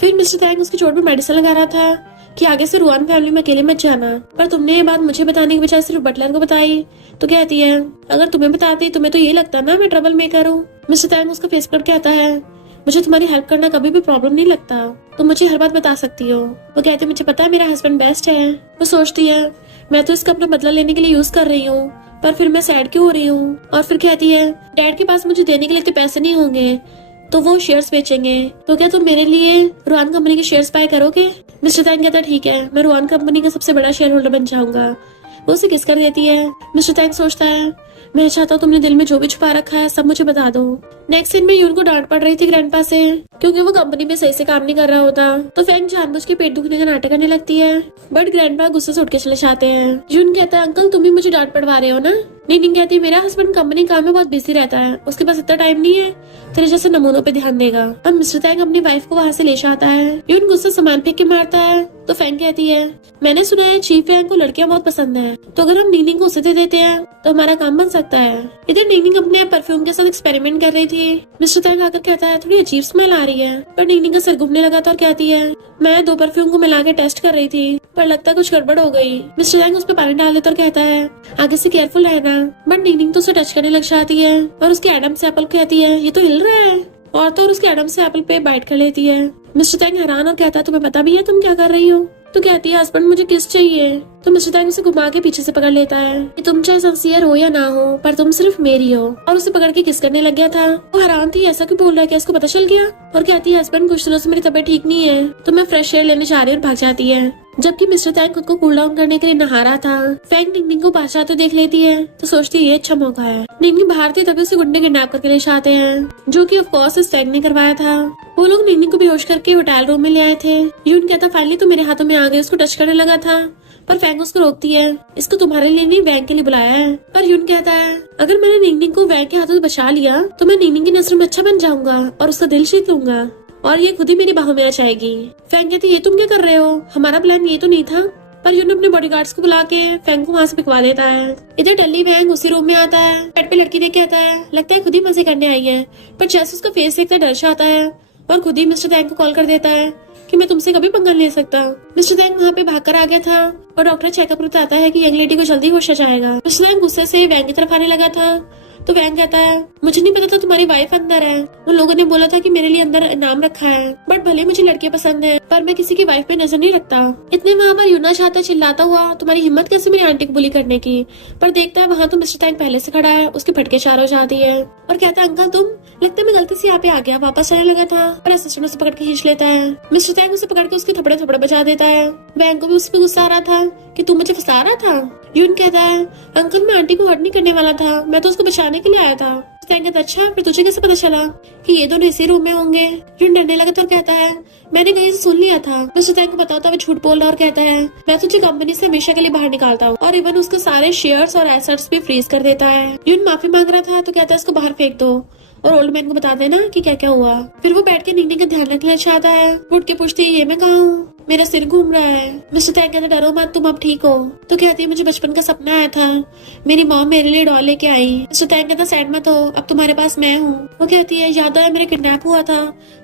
फिर मिस्टर तैंग उसकी चोट में मेडिसिन लगा रहा था कि आगे से रुआन फैमिली में अकेले मत जाना, पर तुमने ये बात मुझे बताने की बजाय सिर्फ बटलर को बताई। तो कहती है अगर तुम्हें बताती तुम्हें तो ये लगता ना मैं ट्रबल मेकर हूँ। मिस्टर तैंग उसका फेस कट कहता है मुझे तुम्हारी हेल्प करना कभी भी प्रॉब्लम नहीं लगता, तुम मुझे हर बात बता सकती हो। वो कहते हैं मुझे पता है मेरा हस्बैंड बेस्ट है। वो सोचती है मैं तो इसका अपना बदला लेने के लिए यूज कर रही हूँ पर फिर मैं सैड क्यों हो रही हूँ। और फिर कहती है डैड के पास मुझे देने के लिए इतने पैसे नहीं होंगे तो वो शेयर्स बेचेंगे, तो क्या तुम मेरे लिए रुआन कंपनी के शेयर्स बाय करोगे। मिस्टर तैंग कहता है ठीक है मैं रुआन कंपनी का सबसे बड़ा शेयर होल्डर बन जाऊंगा। वो उसे किस कर देती है। मिस्टर तैंग सोचता है मैं चाहता हूँ तुमने दिल में जो भी छुपा रखा है सब मुझे बता दो। नेक्स्ट सीन में यून को डांट पड़ रही थी ग्रैंडपा से क्योंकि वो कंपनी में सही से काम नहीं कर रहा होता। तो फैंग जानबूझ के पेट दुखने का नाटक करने लगती है बट ग्रैंडपा गुस्से से उठ के चले जाते हैं। यून कहता है अंकल तुम ही मुझे डांट पड़वा रहे हो ना। निंगनिंग कहती है मेरा हस्बैंड कंपनी काम में बहुत बिजी रहता है, उसके पास इतना टाइम नहीं है तेरे जैसे नमूनों पे ध्यान देगा। अब मिस्टर तैंग अपनी वाइफ को वहाँ से ले जाता है। यून गुस्से सामान फेंक के मारता है तो फैंग कहती है मैंने सुना है चीफ फैंग को लड़कियां बहुत पसंद है, तो अगर हम निंगनिंग को उसे दे देते हैं तो हमारा काम बन सकता है। इधर निंगनिंग अपने परफ्यूम के साथ एक्सपेरिमेंट कर रही थी। मिस्टर तैंग आकर कहता है थोड़ी अजीब स्मेल आ रही है, पर निंगनिंग का सिर घूमने लगा था और कहती है मैं 2 परफ्यूम को मिला के टेस्ट कर रही थी पर लगता है कुछ गड़बड़ हो गई। मिस्टर तैंग उस पर पानी डाल देता और कहता है आगे से केयरफुल रहना, बट निंगनिंग तो उसे टच करने लग जाती है और उसके एडम्स एप्पल कहती है ये तो हिल रहा है और तो उसके एडम्स एप्पल पे बाइट कर लेती है। मिस्टर तैंग हैरान और कहता है तुम्हें पता भी है तुम क्या कर रही हो। तो कहती है हस्बैंड मुझे किस चाहिए। तो मिस्टर तैंग उसे घुमा के पीछे से पकड़ लेता है कि तुम चाहे सिंसियर हो या ना हो पर तुम सिर्फ मेरी हो, और उसे पकड़ के किस करने लग गया था। वो हैरान थी ऐसा क्यों बोल रहा है, क्या इसको पता चल गया। और कहती है हस्बैंड कुछ दिनों से मेरी तबीयत ठीक नहीं है तो मैं फ्रेश एयर लेने जा रही हूँ और भाग जाती है। जबकि मिस्टर तैंग खुद को कूल डाउन करने के लिए नहा रहा था। फैंग निंगनिंग को बाहर आते देख लेती है तो सोचती है ये अच्छा मौका है। निंगनिंग बाहर थी तभी उसे गुंडे किडनैप करके ले जाते हैं जो कि ऑफ कोर्स इस फैंग ने करवाया था। वो लोग निंगनिंग को बेहोश करके होटल रूम में ले आए थे। यून कहता फाइनली तो मेरे हाथों में आ गई, उसको टच करने लगा था पर फैंग उसको रोकती है इसको तुम्हारे लिए नहीं वैंग के लिए बुलाया है। पर यून कहता है अगर मैंने निंगनिंग को वैंग के हाथों से बचा लिया तो मैं निंगनिंग की नजर में अच्छा बन जाऊंगा और उसका दिल जीत लूंगा और ये खुद ही मेरी बाहों में आ जाएगी। फैंग कहती ये तुम क्या कर रहे हो, हमारा प्लान ये तो नहीं था। पर यून अपने बॉडीगार्ड्स को बुला के फैंग को वहाँ से भिगवा देता है। इधर टल्ली वैंग उसी रूम में आता है, बेड पे लड़की देख के आता है, लगता है खुद ही मजे करने आई है, पर जैसे उसका फेस देखता डर जाता है और खुद ही मिस्टर तैंग को कॉल कर देता है कि मैं तुमसे कभी पंगा नहीं ले सकता। मिस्टर तैंग वहाँ पे भागकर आ गया था और डॉक्टर चेकअप बताता है कि यंग लेडी को जल्दी होश आ जाएगा। मिस्टर तैंग गुस्से से वैंग की तरफ आने लगा था तो वैंग कहता है मुझे नहीं पता था तुम्हारी वाइफ अंदर है, उन लोगों ने बोला था कि मेरे लिए अंदर इनाम रखा है, बट भले मुझे लड़के पसंद है पर मैं किसी की वाइफ पे नजर नहीं रखता। इतने वहाँ पर यूना चाहता चिल्लाता हुआ तुम्हारी हिम्मत कैसे मेरी आंटी को बुली करने की, पर देखता है वहाँ तो मिस्टर तैंग पहले से खड़ा है, उसके फटके चार हो जाती है और कहता है अंकल तुम, लगता है मैं गलती से यहाँ पे आ गया, वापस आने लगा था। पर असिस्टेंट उसे पकड़ के खींच लेता है। मिस्टर तैंग उसे पकड़ के उसके थपड़े थपड़े बजा देता है। वैंग को भी उस पर गुस्सा आ रहा था कि तू मुझे फंसा रहा था। यून कहता है अंकल मैं आंटी को हर्ट नहीं करने वाला था, मैं तो उसको बचाने के लिए आया था। तैंग कहता अच्छा फिर तुझे कैसे पता चला कि ये दोनों इसी रूम में होंगे। यून डरने लगा तो कहता है मैंने कहीं से सुन लिया था। मिस्टर तैंग को बताता वो झूठ बोल रहा और कहता है मैं तुझे कंपनी से हमेशा के लिए बाहर निकालता हूँ, और इवन उसके सारे शेयर्स और एसेट्स भी फ्रीज कर देता है। यून माफी मांग रहा था तो कहता है इसको बाहर फेंक दो और ओल्ड मैन को बता देना कि क्या क्या हुआ। फिर वो बैठ के निंगनिंग का ध्यान रखना चाहता है। उठ के पूछती है ये मैं कहाँ हूँ, मेरा सिर घूम रहा है। मिस्टर तैंग कहता डरो मत तुम अब ठीक हो। तो कहती है मुझे बचपन का सपना आया था, मेरी मॉम मेरे लिए डॉल लेके आई। मिस्टर तैंग कहता सैड मत हो, अब तुम्हारे पास मैं हूँ। वो कहती है याद आया मेरा किडनैप हुआ था,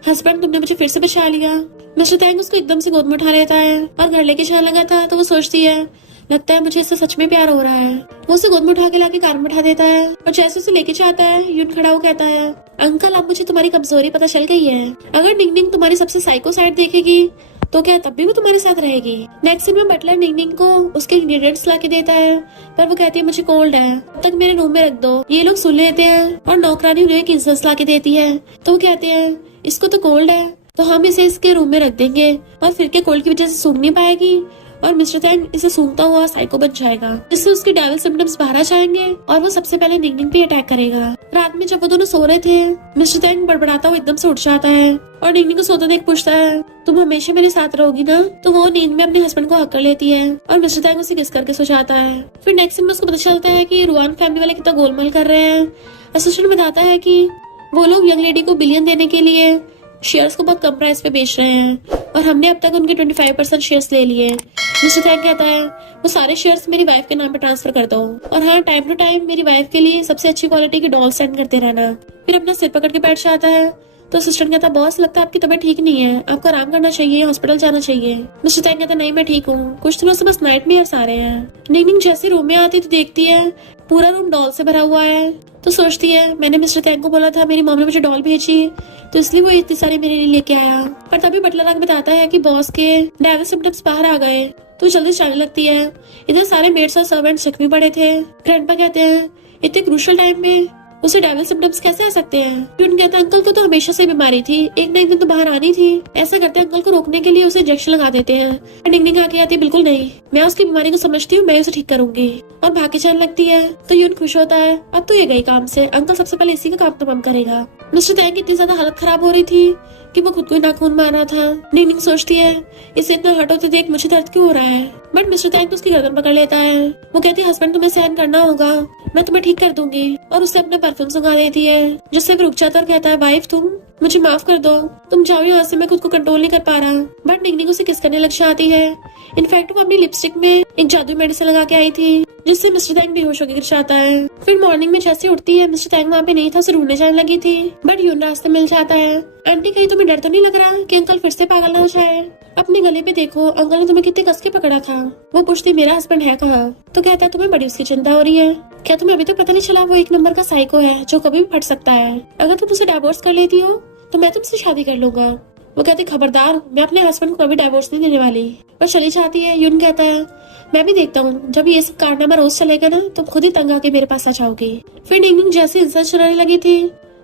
हस्बैंड तुमने मुझे फिर से बचा लिया। मिस्टर तैंग उसको एकदम से गोद में उठा लेता है और घर लेके जाने लगा था तो वो सोचती है लगता है मुझे इससे सच में प्यार हो रहा है। वो उसे गोद में उठा के लाके कार में बैठा देता है और जैसे उसे लेके जाता है यून खड़ा हो कहता है अंकल अब मुझे तुम्हारी कमजोरी पता चल गई है, अगर निंगनिंग तुम्हारी सबसे साइको साइड देखेगी तो क्या तब भी वो तुम्हारे साथ रहेगी। नेक्स्ट सीन में बटलर निंगनिंग को उसके इंग्रेडिएंट्स लाके देता है पर वो कहती है मुझे कोल्ड है, तब तक मेरे रूम में रख दो। ये लोग सुन लेते हैं और नौकरानी उन्हें एक इंसेंस लाके देती है तो वो कहते हैं इसको तो कोल्ड है तो हम इसे इसके रूम में रख देंगे और फिर के कोल्ड की वजह से सूंघ नहीं पाएगी और मिस्टर तैंग इसे सूंघता हुआ साइको बन जाएगा, जिससे उसके डेविल सिम्टम्स बाहर आ जाएंगे और वो सबसे पहले निंगनिंग पे अटैक करेगा। रात में जब वो दोनों सो रहे थे मिस्टर तैंग बड़बड़ाता हुआ एकदम से उठ जाता है और निंगनिंग को सोते देख पूछता है तुम हमेशा मेरे साथ रहोगी ना। तो वो नींद में अपने हस्बैंड को हक कर लेती है और मिस्टर तैंग उसे किस करके सो जाता है। फिर नेक्स्ट सीन में उसको पता चलता है कि रुआन फैमिली वाले कितना गोलमाल कर रहे हैं। असिस्टेंट बताता है कि वो लोग यंग लेडी को बिलियन देने के लिए शेयर्स को बहुत कम प्राइस पे बेच रहे हैं। और हमने अब तक उनके 25% शेयर्स ले लिए। मिस्टर थैंक कहता है वो सारे शेयर्स मेरी वाइफ के नाम पे ट्रांसफर कर दो, और हाँ, टाइम टू टाइम मेरी वाइफ के लिए सबसे अच्छी क्वालिटी की डॉल सेंड करते रहना। फिर अपना सिर पकड़ के बैठ जाता है। तो असिस्टेंट कहता है बॉस, लगता है आपकी तबीयत ठीक नहीं है, आपको आराम करना चाहिए, हॉस्पिटल जाना चाहिए। मिस्टर थैंक कहता है नहीं, मैं ठीक हूँ, कुछ दिनों से बस नाइटमेयर्स आ रहे हैं। निंग जैसे रूम में आती तो देखती है पूरा रूम डॉल से भरा हुआ है। तो सोचती है मैंने मिस्टर थैंक को बोला था मेरी मॉम ने मुझे डॉल भेजी, तो इसलिए वो इतनी सारी मेरे लिए लेके आया। पर तभी बटलर आके बताता है कि बॉस के डेविल सिम्टम्स बाहर आ गए। तो जल्दी जाने लगती है। इधर सारे मेड्स और सर्वेंट्स जख्मी पड़े थे। ग्रैंडपा कहते हैं इतने क्रूशियल टाइम में उसे डेविल सिम्टम्स कैसे आ सकते हैं। यून कहता है अंकल को तो हमेशा से बीमारी थी, एक ना एक दिन तो बाहर आनी थी। ऐसा करते हैं अंकल को रोकने के लिए उसे इंजेक्शन लगा देते हैं। निंग आके आती है बिल्कुल नहीं, मैं उसकी बीमारी को समझती हूँ, मैं उसे ठीक करूंगी, और भाग के जाने लगती है। तो यून खुश होता है अब तो ये गई काम से, अंकल सबसे पहले इसी का काम तमाम करेगा। मिस्टर थैंक की इतनी ज्यादा हालत खराब हो रही थी कि वो खुद को ही नाखून मारा था। निंग सोचती है इसे इतना हर्ट होते देख मुझे दर्द क्यों हो रहा है, बट मिस्टर थैंक तो उसकी गर्दन पकड़ लेता है। वो कहती है हस्बैंड तुम्हें सहन करना होगा, मैं तुम्हें ठीक कर दूंगी, और उससे अपना परफ्यूम सुखा देती है, जिससे वो रुक जाता और कहता है वाइफ तुम मुझे माफ कर दो, तुम जाओ यहाँ से, मैं खुद को कंट्रोल नहीं कर पा रहा। बट निंग उसे किस करने लग जाती है। इनफैक्ट वो अपनी लिपस्टिक में एक जादू मेडिसिन लगा के आई थी, जिससे मिस्टर थैंक बेहोश होकर गिर जाता है। फिर मॉर्निंग में जैसे उठती है मिस्टर थैंक वहाँ पे नहीं था, उसे ढूंढने जाने लगी थी, बट यून रास्ते मिल जाता है। आंटी कहीं तुम्हें डर तो नहीं लग रहा कि अंकल फिर से पागल ना हो जाए? अपने गले पे देखो, अंकल ने तुम्हें कितने कस के पकड़ा था। वो पूछती मेरा हस्बैंड है कहाँ? तो कहता है तुम्हें बड़ी उसकी चिंता हो रही है, क्या तुम्हें अभी तो पता नहीं चला वो एक नंबर का साइको है जो कभी भी फट सकता है। अगर तुम उसे डाइवोर्स कर लेती हो तो मैं तुमसे शादी कर लूंगा। वो कहते खबरदार, मैं अपने हस्बैंड को कभी डाइवोर्स नहीं देने वाली। पर चली जाती है। यून कहता है मैं भी देखता हूँ, जब ये सब कारनामा रोज चलेगा ना तुम खुद ही तंग आके मेरे पास आ जाओगी। फिर निंग जैसे इंसल्ट चलाने लगी थी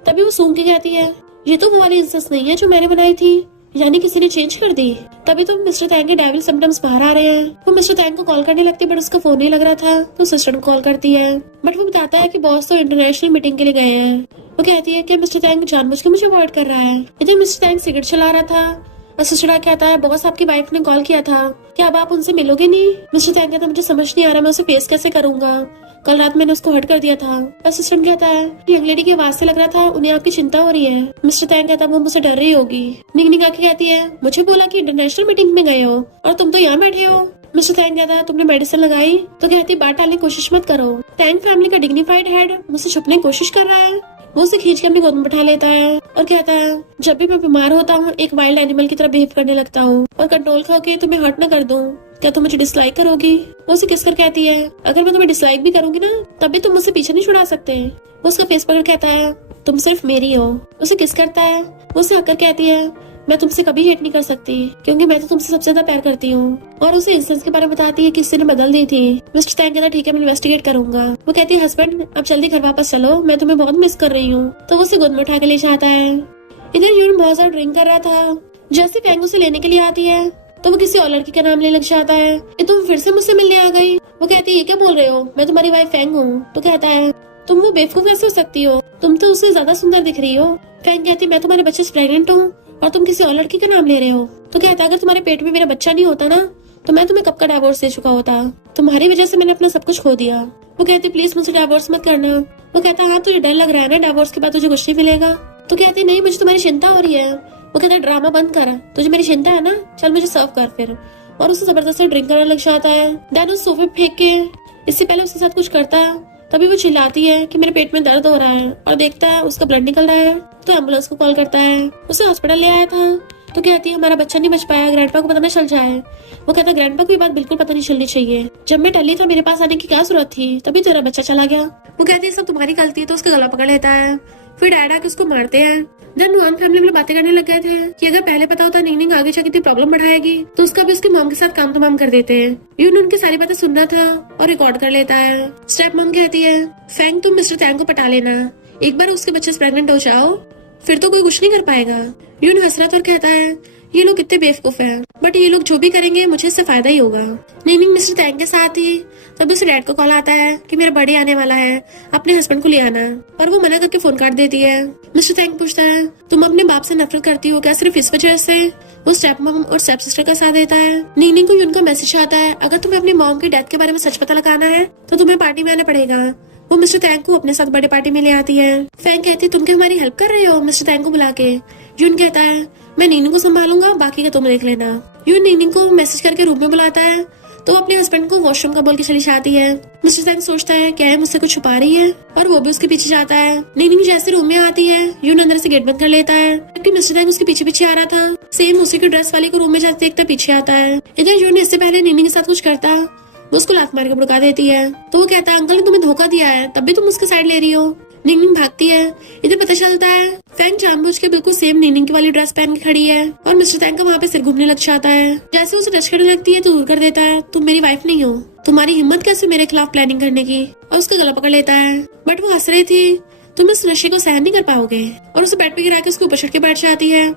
तभी वो सूंघ के कहती है ये तो वो वाली इंसल्ट नहीं है जो मैंने बनाई थी, यानी किसी ने चेंज कर दी। तभी तो मिस्टर थैंक के डेविल सिम्टम्स बाहर आ रहे हैं। वो मिस्टर थैंक को कॉल करने लगती है बट उसका फोन नहीं लग रहा था, तो सिस्टर को कॉल करती है, बट वो बताता है कि बॉस तो इंटरनेशनल मीटिंग के लिए गए हैं। वो कहती है कि मिस्टर थैंक जानबूझ के मुझे अवॉइड कर रहा है। इधर मिस्टर थैंक सिगरेट चला रहा था। असिस्टेंट कहता है बॉस आपकी वाइफ ने कॉल किया था, क्या अब आप उनसे मिलोगे नहीं? मिस्टर थैंक कहता है मुझे समझ नहीं आ रहा मैं उसे फेस कैसे करूंगा, कल रात मैंने उसको हर्ट कर दिया था। असिस्टेंट कहता है यंग लेडी की आवाज से लग रहा था उन्हें आपकी चिंता हो रही है। मिस्टर थैंक कहता है वो मुझसे डर रही होगी। निंग आके कहती है मुझे बोला कि इंटरनेशनल मीटिंग में गए हो और तुम तो यहाँ बैठे हो। मिस्टर थैंक कहता है तुमने मेडिसिन लगाई? तो कहती बात टालने की कोशिश मत करो, थैंक फैमिली का डिग्निफाइड हेड मुझसे छुपने की कोशिश कर रहा है। वो उसे खींच के अपनी गोद में बैठा लेता है और कहता है जब भी मैं बीमार होता हूँ एक वाइल्ड एनिमल की तरह बिहेव करने लगता हूँ, और कंट्रोल खो के तुम्हें हर्ट न कर दूँ, क्या तुम मुझे डिसलाइक करोगी? वो उसे किस कर कहती है अगर मैं तुम्हें डिसलाइक भी करूंगी ना तब भी तुम मुझसे पीछे नहीं छुड़ा सकते। वो उसका फेस पकड़ कहता है तुम सिर्फ मेरी हो। उसे किस करता है। वो उसे हककर कहती है मैं तुमसे कभी हेट नहीं कर सकती क्योंकि मैं तो तुमसे सबसे ज्यादा प्यार करती हूँ, और उसे इंसिडेंट के बारे में बताती है कि किसी ने बदल दी थी। मिस्टर थैंक कहता ठीक है मैं इन्वेस्टिगेट करूंगा। वो कहती है हस्बैंड अब जल्दी घर वापस चलो, मैं तुम्हें बहुत मिस कर रही हूँ। तो वो उसे गोद में उठा के ले जाता है। इधर यून बहुत ज्यादा ड्रिंक कर रहा था। जैसे फैंग उसे लेने के लिए आती है तो वो किसी और लड़की का नाम लेने लग जाता है। ये तुम फिर से मुझसे मिलने आ गई? वो कहती है ये क्या बोल रहे हो, मैं तुम्हारी वाइफ फैंग हूँ। तो कहता है तुम वो बेवकूफ कैसे हो सकती हो, तुम तो उससे ज्यादा सुंदर दिख रही हो। फैंग कहती है मैं तुम्हारे बच्चे से प्रेग्नेंट हूँ और तुम किसी और लड़की का नाम ले रहे हो। तो कहता है अगर तुम्हारे पेट में मेरा बच्चा नहीं होता ना तो मैं तुम्हें कब का डाइवोर्स दे चुका होता, तुम्हारी वजह से मैंने अपना सब कुछ खो दिया। वो कहती प्लीज मुझसे डाइवोर्स मत करना। वो कहता हाँ तुझे डर लग रहा है ना डाइवोर्स के बाद तुझे कुछ नहीं मिलेगा। तो कहती नहीं मुझे तुम्हारी चिंता हो रही है। वो कहता ड्रामा बंद कर, तुझे मेरी चिंता है ना, चल मुझे सर्व कर फिर, और उसे जबरदस्ती ड्रिंक करने लग जाता है। दैन उस सोफे फेंक के इससे पहले उसके साथ कुछ करता है तभी वो चिल्लाती है कि मेरे पेट में दर्द हो रहा है, और देखता है उसका ब्लड निकल रहा है। तो एम्बुलेंस को कॉल करता है, उसे हॉस्पिटल ले आया था। तो कहती है हमारा बच्चा नहीं बच पाया, ग्रैंडपा को पता न चल जाए। वो कहता है ग्रैंडपा को ये बात बिल्कुल पता नहीं चलनी चाहिए, जब मैं टली था मेरे पास आने की क्या जरूरत थी, तभी तेरा बच्चा चला गया। वो कहती है सब तुम्हारी गलती है, तो उसका गला पकड़ लेता है। फिर डैड आके उसको मारते हैं। जब नुआन फैमिली में बातें करने लग गए थे कि अगर पहले पता होता निंग आगे जाके इतनी प्रॉब्लम बढ़ाएगी तो उसका भी उसकी मॉम के साथ काम तमाम कर देते हैं। यून उनकी सारी बातें सुनना था और रिकॉर्ड कर लेता है। स्टेप मॉम कहती है फैंग तुम मिस्टर थैंग को पटा लेना, एक बार उसके बच्चे से प्रेग्नेंट हो जाओ फिर तो कोई कुछ नहीं कर पाएगा। यून हंस रहा था और कहता है ये लोग कितने बेवकूफ हैं, बट ये लोग जो भी करेंगे मुझे इससे फायदा ही होगा। निंग मिस्टर थैंग के साथ ही तब उसे डैड को कॉल आता है कि मेरा बर्थडे आने वाला है, अपने हस्बैंड को ले आना, पर वो मना करके फोन काट देती है। मिस्टर थैंग पूछता है तुम अपने बाप से नफरत करती हो क्या सिर्फ इस वजह से? वो स्टेप मॉम और स्टेप सिस्टर का साथ देता है। निंग को यून का मैसेज आता है अगर तुम्हें अपनी मॉम की डेथ के बारे में सच पता लगाना है तो तुम्हें पार्टी में आना पड़ेगा। वो मिस्टर थैंग को अपने साथ बर्थडे पार्टी में ले आती है। फैंग कहती तुम क्या हमारी हेल्प कर रहे हो मिस्टर थैंग को बुला के, यून कहता है मैं नीनी को संभालूंगा, बाकी का तुम देख लेना। यून नीनी को मैसेज करके रूम में बुलाता है तो अपने हस्बैंड को वॉशरूम का बोल के चली जाती है। मिस्टर तैंग सोचता है क्या है मुझसे कुछ छुपा रही है, और वो भी उसके पीछे जाता है। नीनी जैसे रूम में आती है यून अंदर से गेट बंद कर लेता है, जबकि मिस्टर तैंग उसके पीछे पीछे आ रहा था। सेम उसी की ड्रेस वाली को रूम में जाते देखता पीछे आता है। इधर यून इससे पहले नीनी के साथ कुछ करता वो उसको लात मार के भड़का देती है, तो वो कहता है अंकल ने तुम्हें धोखा दिया है, तब भी तुम उसकी साइड ले रही हो। नीनिंग भागती है। इधर पता चलता है फैंग जानबूझ के बिल्कुल सेम नीनिंग की वाली ड्रेस पहन के खड़ी है, और मिस्टर तैंग का वहाँ पे सिर घूमने लग जाता है। जैसे उसे टच करने लगती है तो दूर कर देता है, तुम मेरी वाइफ नहीं हो, तुम्हारी हिम्मत कैसे मेरे खिलाफ प्लानिंग करने की, और उसका गला पकड़ लेता है। बट वो हंस रही थी, तुम इस नशे को सहन नहीं कर पाओगे, और उसे बेड पे गिरा के उसके ऊपर चढ़ के बैठ जाती है।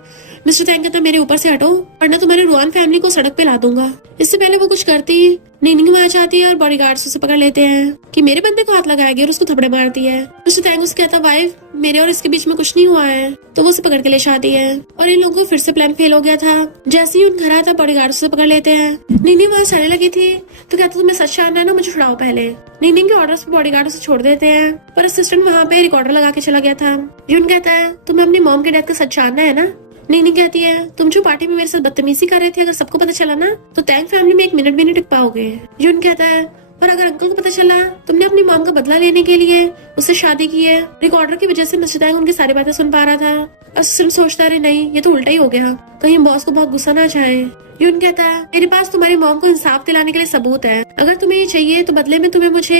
मिस्टर तैंग कहता मेरे ऊपर से हटो वरना तुम्हारे रुआन फैमिली को सड़क पे ला दूंगा। इससे पहले वो कुछ करती नीनिंग वहाँ जाती है और बॉडीगार्ड्स उसे पकड़ लेते हैं कि मेरे बंदे को हाथ लगाएगी, और उसको थपड़े मारती है। मिस्टर तैंग उससे कहता वाइफ मेरे और इसके बीच में कुछ नहीं हुआ है, तो वो उसे पकड़ के ले जाती है। और इन लोगों को फिर से प्लान फेल हो गया था। जैसे ही उन घर आता बॉडीगार्ड उसे पकड़ लेते हैं। नीनी वहाँ चलने लगी थी तो कहता तुम्हें सच जानना है ना, मुझे छुड़ाओ पहले। नीनी के ऑर्डर्स पे बॉडीगार्ड उसे छोड़ देते हैं, पर असिस्टेंट वहाँ पे रिकॉर्डर लगा के चला गया था। यून कहता है तुम्हें अपनी मॉम के डेथ का सच जानना है ना। नीनी कहती है तुम जो पार्टी में मेरे साथ बदतमीजी कर रहे थे, अगर सबको पता चला ना तो तैंग फैमिली में 1 मिनट भी नहीं टिक पाओगे। यून कहता है पर अगर अंकल को पता चला तुमने अपनी मॉम का बदला लेने के लिए उससे शादी की है। रिकॉर्डर की वजह से मिस्टर तैंग उनकी सारी बातें सुन पा रहा था। असिस्टेंट सोचता है नहीं ये तो उल्टा ही हो गया, कहीं बॉस को बहुत गुस्सा ना जाए। यून कहता है मेरे पास तुम्हारी मॉम को इंसाफ दिलाने के लिए सबूत है, अगर तुम्हें ये चाहिए तो बदले में तुम्हें मुझे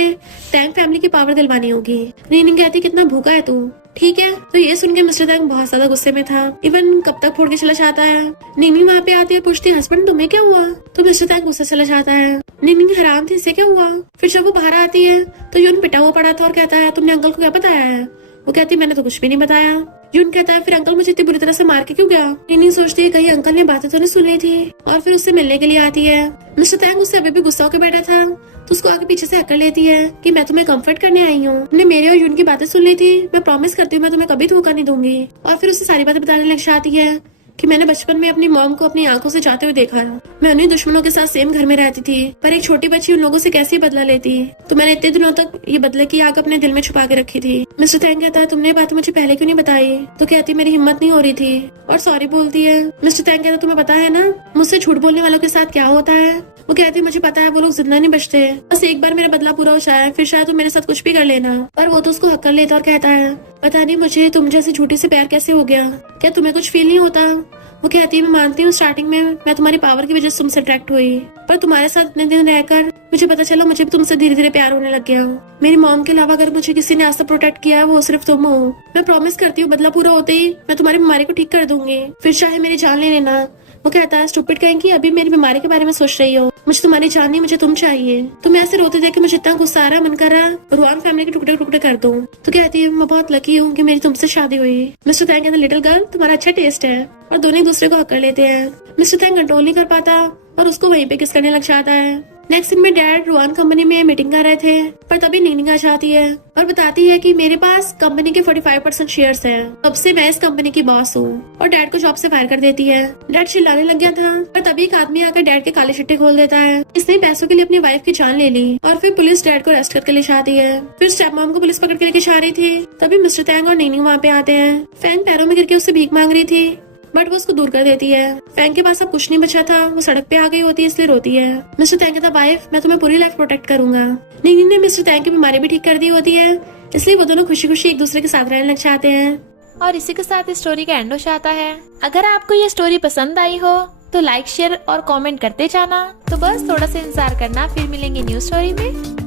टैंग फैमिली की पावर दिलवानी होगी। नीनिंग कहती कितना भूखा है तू। ठीक है, तो ये सुन के मिस्टर तैंग बहुत ज्यादा गुस्से में था, इवन कब तक फोड़ के चला जाता है। नीनिंग वहाँ पे आती है, पूछती है हस्बैंड तुम्हें क्या हुआ, तो मिस्टर तैंग गुस्से चला जाता है। नीनिंग हैरान थी इससे क्या हुआ। फिर जब वो बाहर आती है तो यून पिटा हुआ पड़ा था और कहता है तुमने अंकल को क्या बताया है। वो कहती मैंने तो कुछ भी नहीं बताया। यून कहता है फिर अंकल मुझे इतनी बुरी तरह से मार के क्यों गया। नीनिंग सोचती है कहीं अंकल ने बातें तो नहीं सुन ली थी, और फिर उससे मिलने के लिए आती है। मिस्टर तैंग उससे अभी भी गुस्सा होकर बैठा था तो उसको आगे पीछे से हकड़ लेती है कि मैं तुम्हें कंफर्ट करने आई हूँ, तुमने मेरे और यून की बातें सुन ली थी, मैं प्रॉमिस करती हूँ मैं तुम्हें कभी धोखा नहीं दूंगी। और फिर उसे सारी बातें बताने लग जाती है कि मैंने बचपन में अपनी मॉम को अपनी आंखों से जाते हुए देखा, मैं उन्हीं दुश्मनों के साथ सेम घर में रहती थी, पर एक छोटी बच्ची उन लोगों से कैसे बदला लेती, तो मैंने इतने दिनों तक ये बदले की आग अपने दिल में छुपा के रखी थी। मिस्टर तैंग कहता है तुमने बात मुझे पहले क्यों नहीं बताई, तो कहती मेरी हिम्मत नहीं हो रही थी, और सॉरी बोलती है। मिस्टर तैंग कहता तुम्हें पता है ना मुझसे झूठ बोलने वालों के साथ क्या होता है। वो कहती मुझे पता है वो लोग जिंदा नहीं बचते, बस एक बार मेरा बदला पूरा हो जाए फिर शायद तुम मेरे साथ कुछ भी कर लेना। पर वो तो उसको हक कर लेता और कहता है पता नहीं मुझे तुम जैसी झूठी से प्यार कैसे हो गया, क्या तुम्हें कुछ फील नहीं होता। वो कहती है मैं मानती हूँ स्टार्टिंग में मैं तुम्हारी पावर की वजह से तुमसे अट्रैक्ट हुई, पर तुम्हारे साथ इतने दिन रहकर मुझे पता चला मुझे भी तुमसे धीरे धीरे प्यार होने लग गया। मेरी मॉम के अलावा अगर मुझे किसी ने आज तक प्रोटेक्ट किया वो सिर्फ तुम हो। मैं प्रॉमिस करती हूँ बदला पूरा होते ही मैं तुम्हारी बीमारी को ठीक कर दूंगी, फिर चाहे मेरी जान ले लेना। वो कहता है स्टूपिड कहेंगी अभी मेरी बीमारी के बारे में सोच रही हो, मुझे तुम्हारी जान नहीं मुझे तुम चाहिए। तुम ऐसे रोते देख के मुझे इतना गुस्सा आ रहा मन कर रहा रुआन फैमिली के टुकड़े टुकड़े कर दूं। तो कहती है मैं बहुत लकी हूँ कि मेरी तुमसे शादी हुई। मिस्टर तैंग कहता लिटिल गर्ल तुम्हारा अच्छा टेस्ट है, और दोनों एक दूसरे को हक कर लेते हैं। मिस्टर तैंग कंट्रोल नहीं कर पाता और उसको वहीं पे किस करने लग जाता है। नेक्स्ट सीन में डैड रुआन कंपनी में मीटिंग कर रहे थे, पर तभी नीनिंग आ जाती है और बताती है कि मेरे पास कंपनी के 45% शेयर्स हैं, तब से मैं इस कंपनी की बॉस हूँ, और डैड को जॉब से फायर कर देती है। डैड चिल्लाने लग गया था, पर तभी एक आदमी आकर डैड के काले चिट्टे खोल देता है। इसने पैसों के लिए अपनी वाइफ की जान ले ली, और फिर पुलिस डैड को अरेस्ट करके ले जाती है। फिर स्टेप मॉम को पुलिस पकड़ के लेके जा रही थी, तभी मिस्टर तैंग और नीनिंग वहाँ पे आते हैं। फैंग पैरों में गिर के उससे भीख मांग रही थी, बट वो उसको दूर कर देती है। फैंग के पास अब कुछ नहीं बचा था, वो सड़क पे आ गई होती है इसलिए रोती है। मिस्टर तैंग कहता वाइफ मैं तुम्हें पूरी लाइफ प्रोटेक्ट करूंगा। नीनिंग ने मिस्टर तैंग की बीमारी भी ठीक कर दी होती है, इसलिए वो दोनों खुशी खुशी एक दूसरे के साथ रहने लग जाते हैं। और इसी के साथ इस स्टोरी का एंड हो जाता है। अगर आपको ये स्टोरी पसंद आई हो तो लाइक शेयर और कमेंट करते जाना। तो बस थोड़ा सा इंतजार करना, फिर मिलेंगे न्यू स्टोरी में।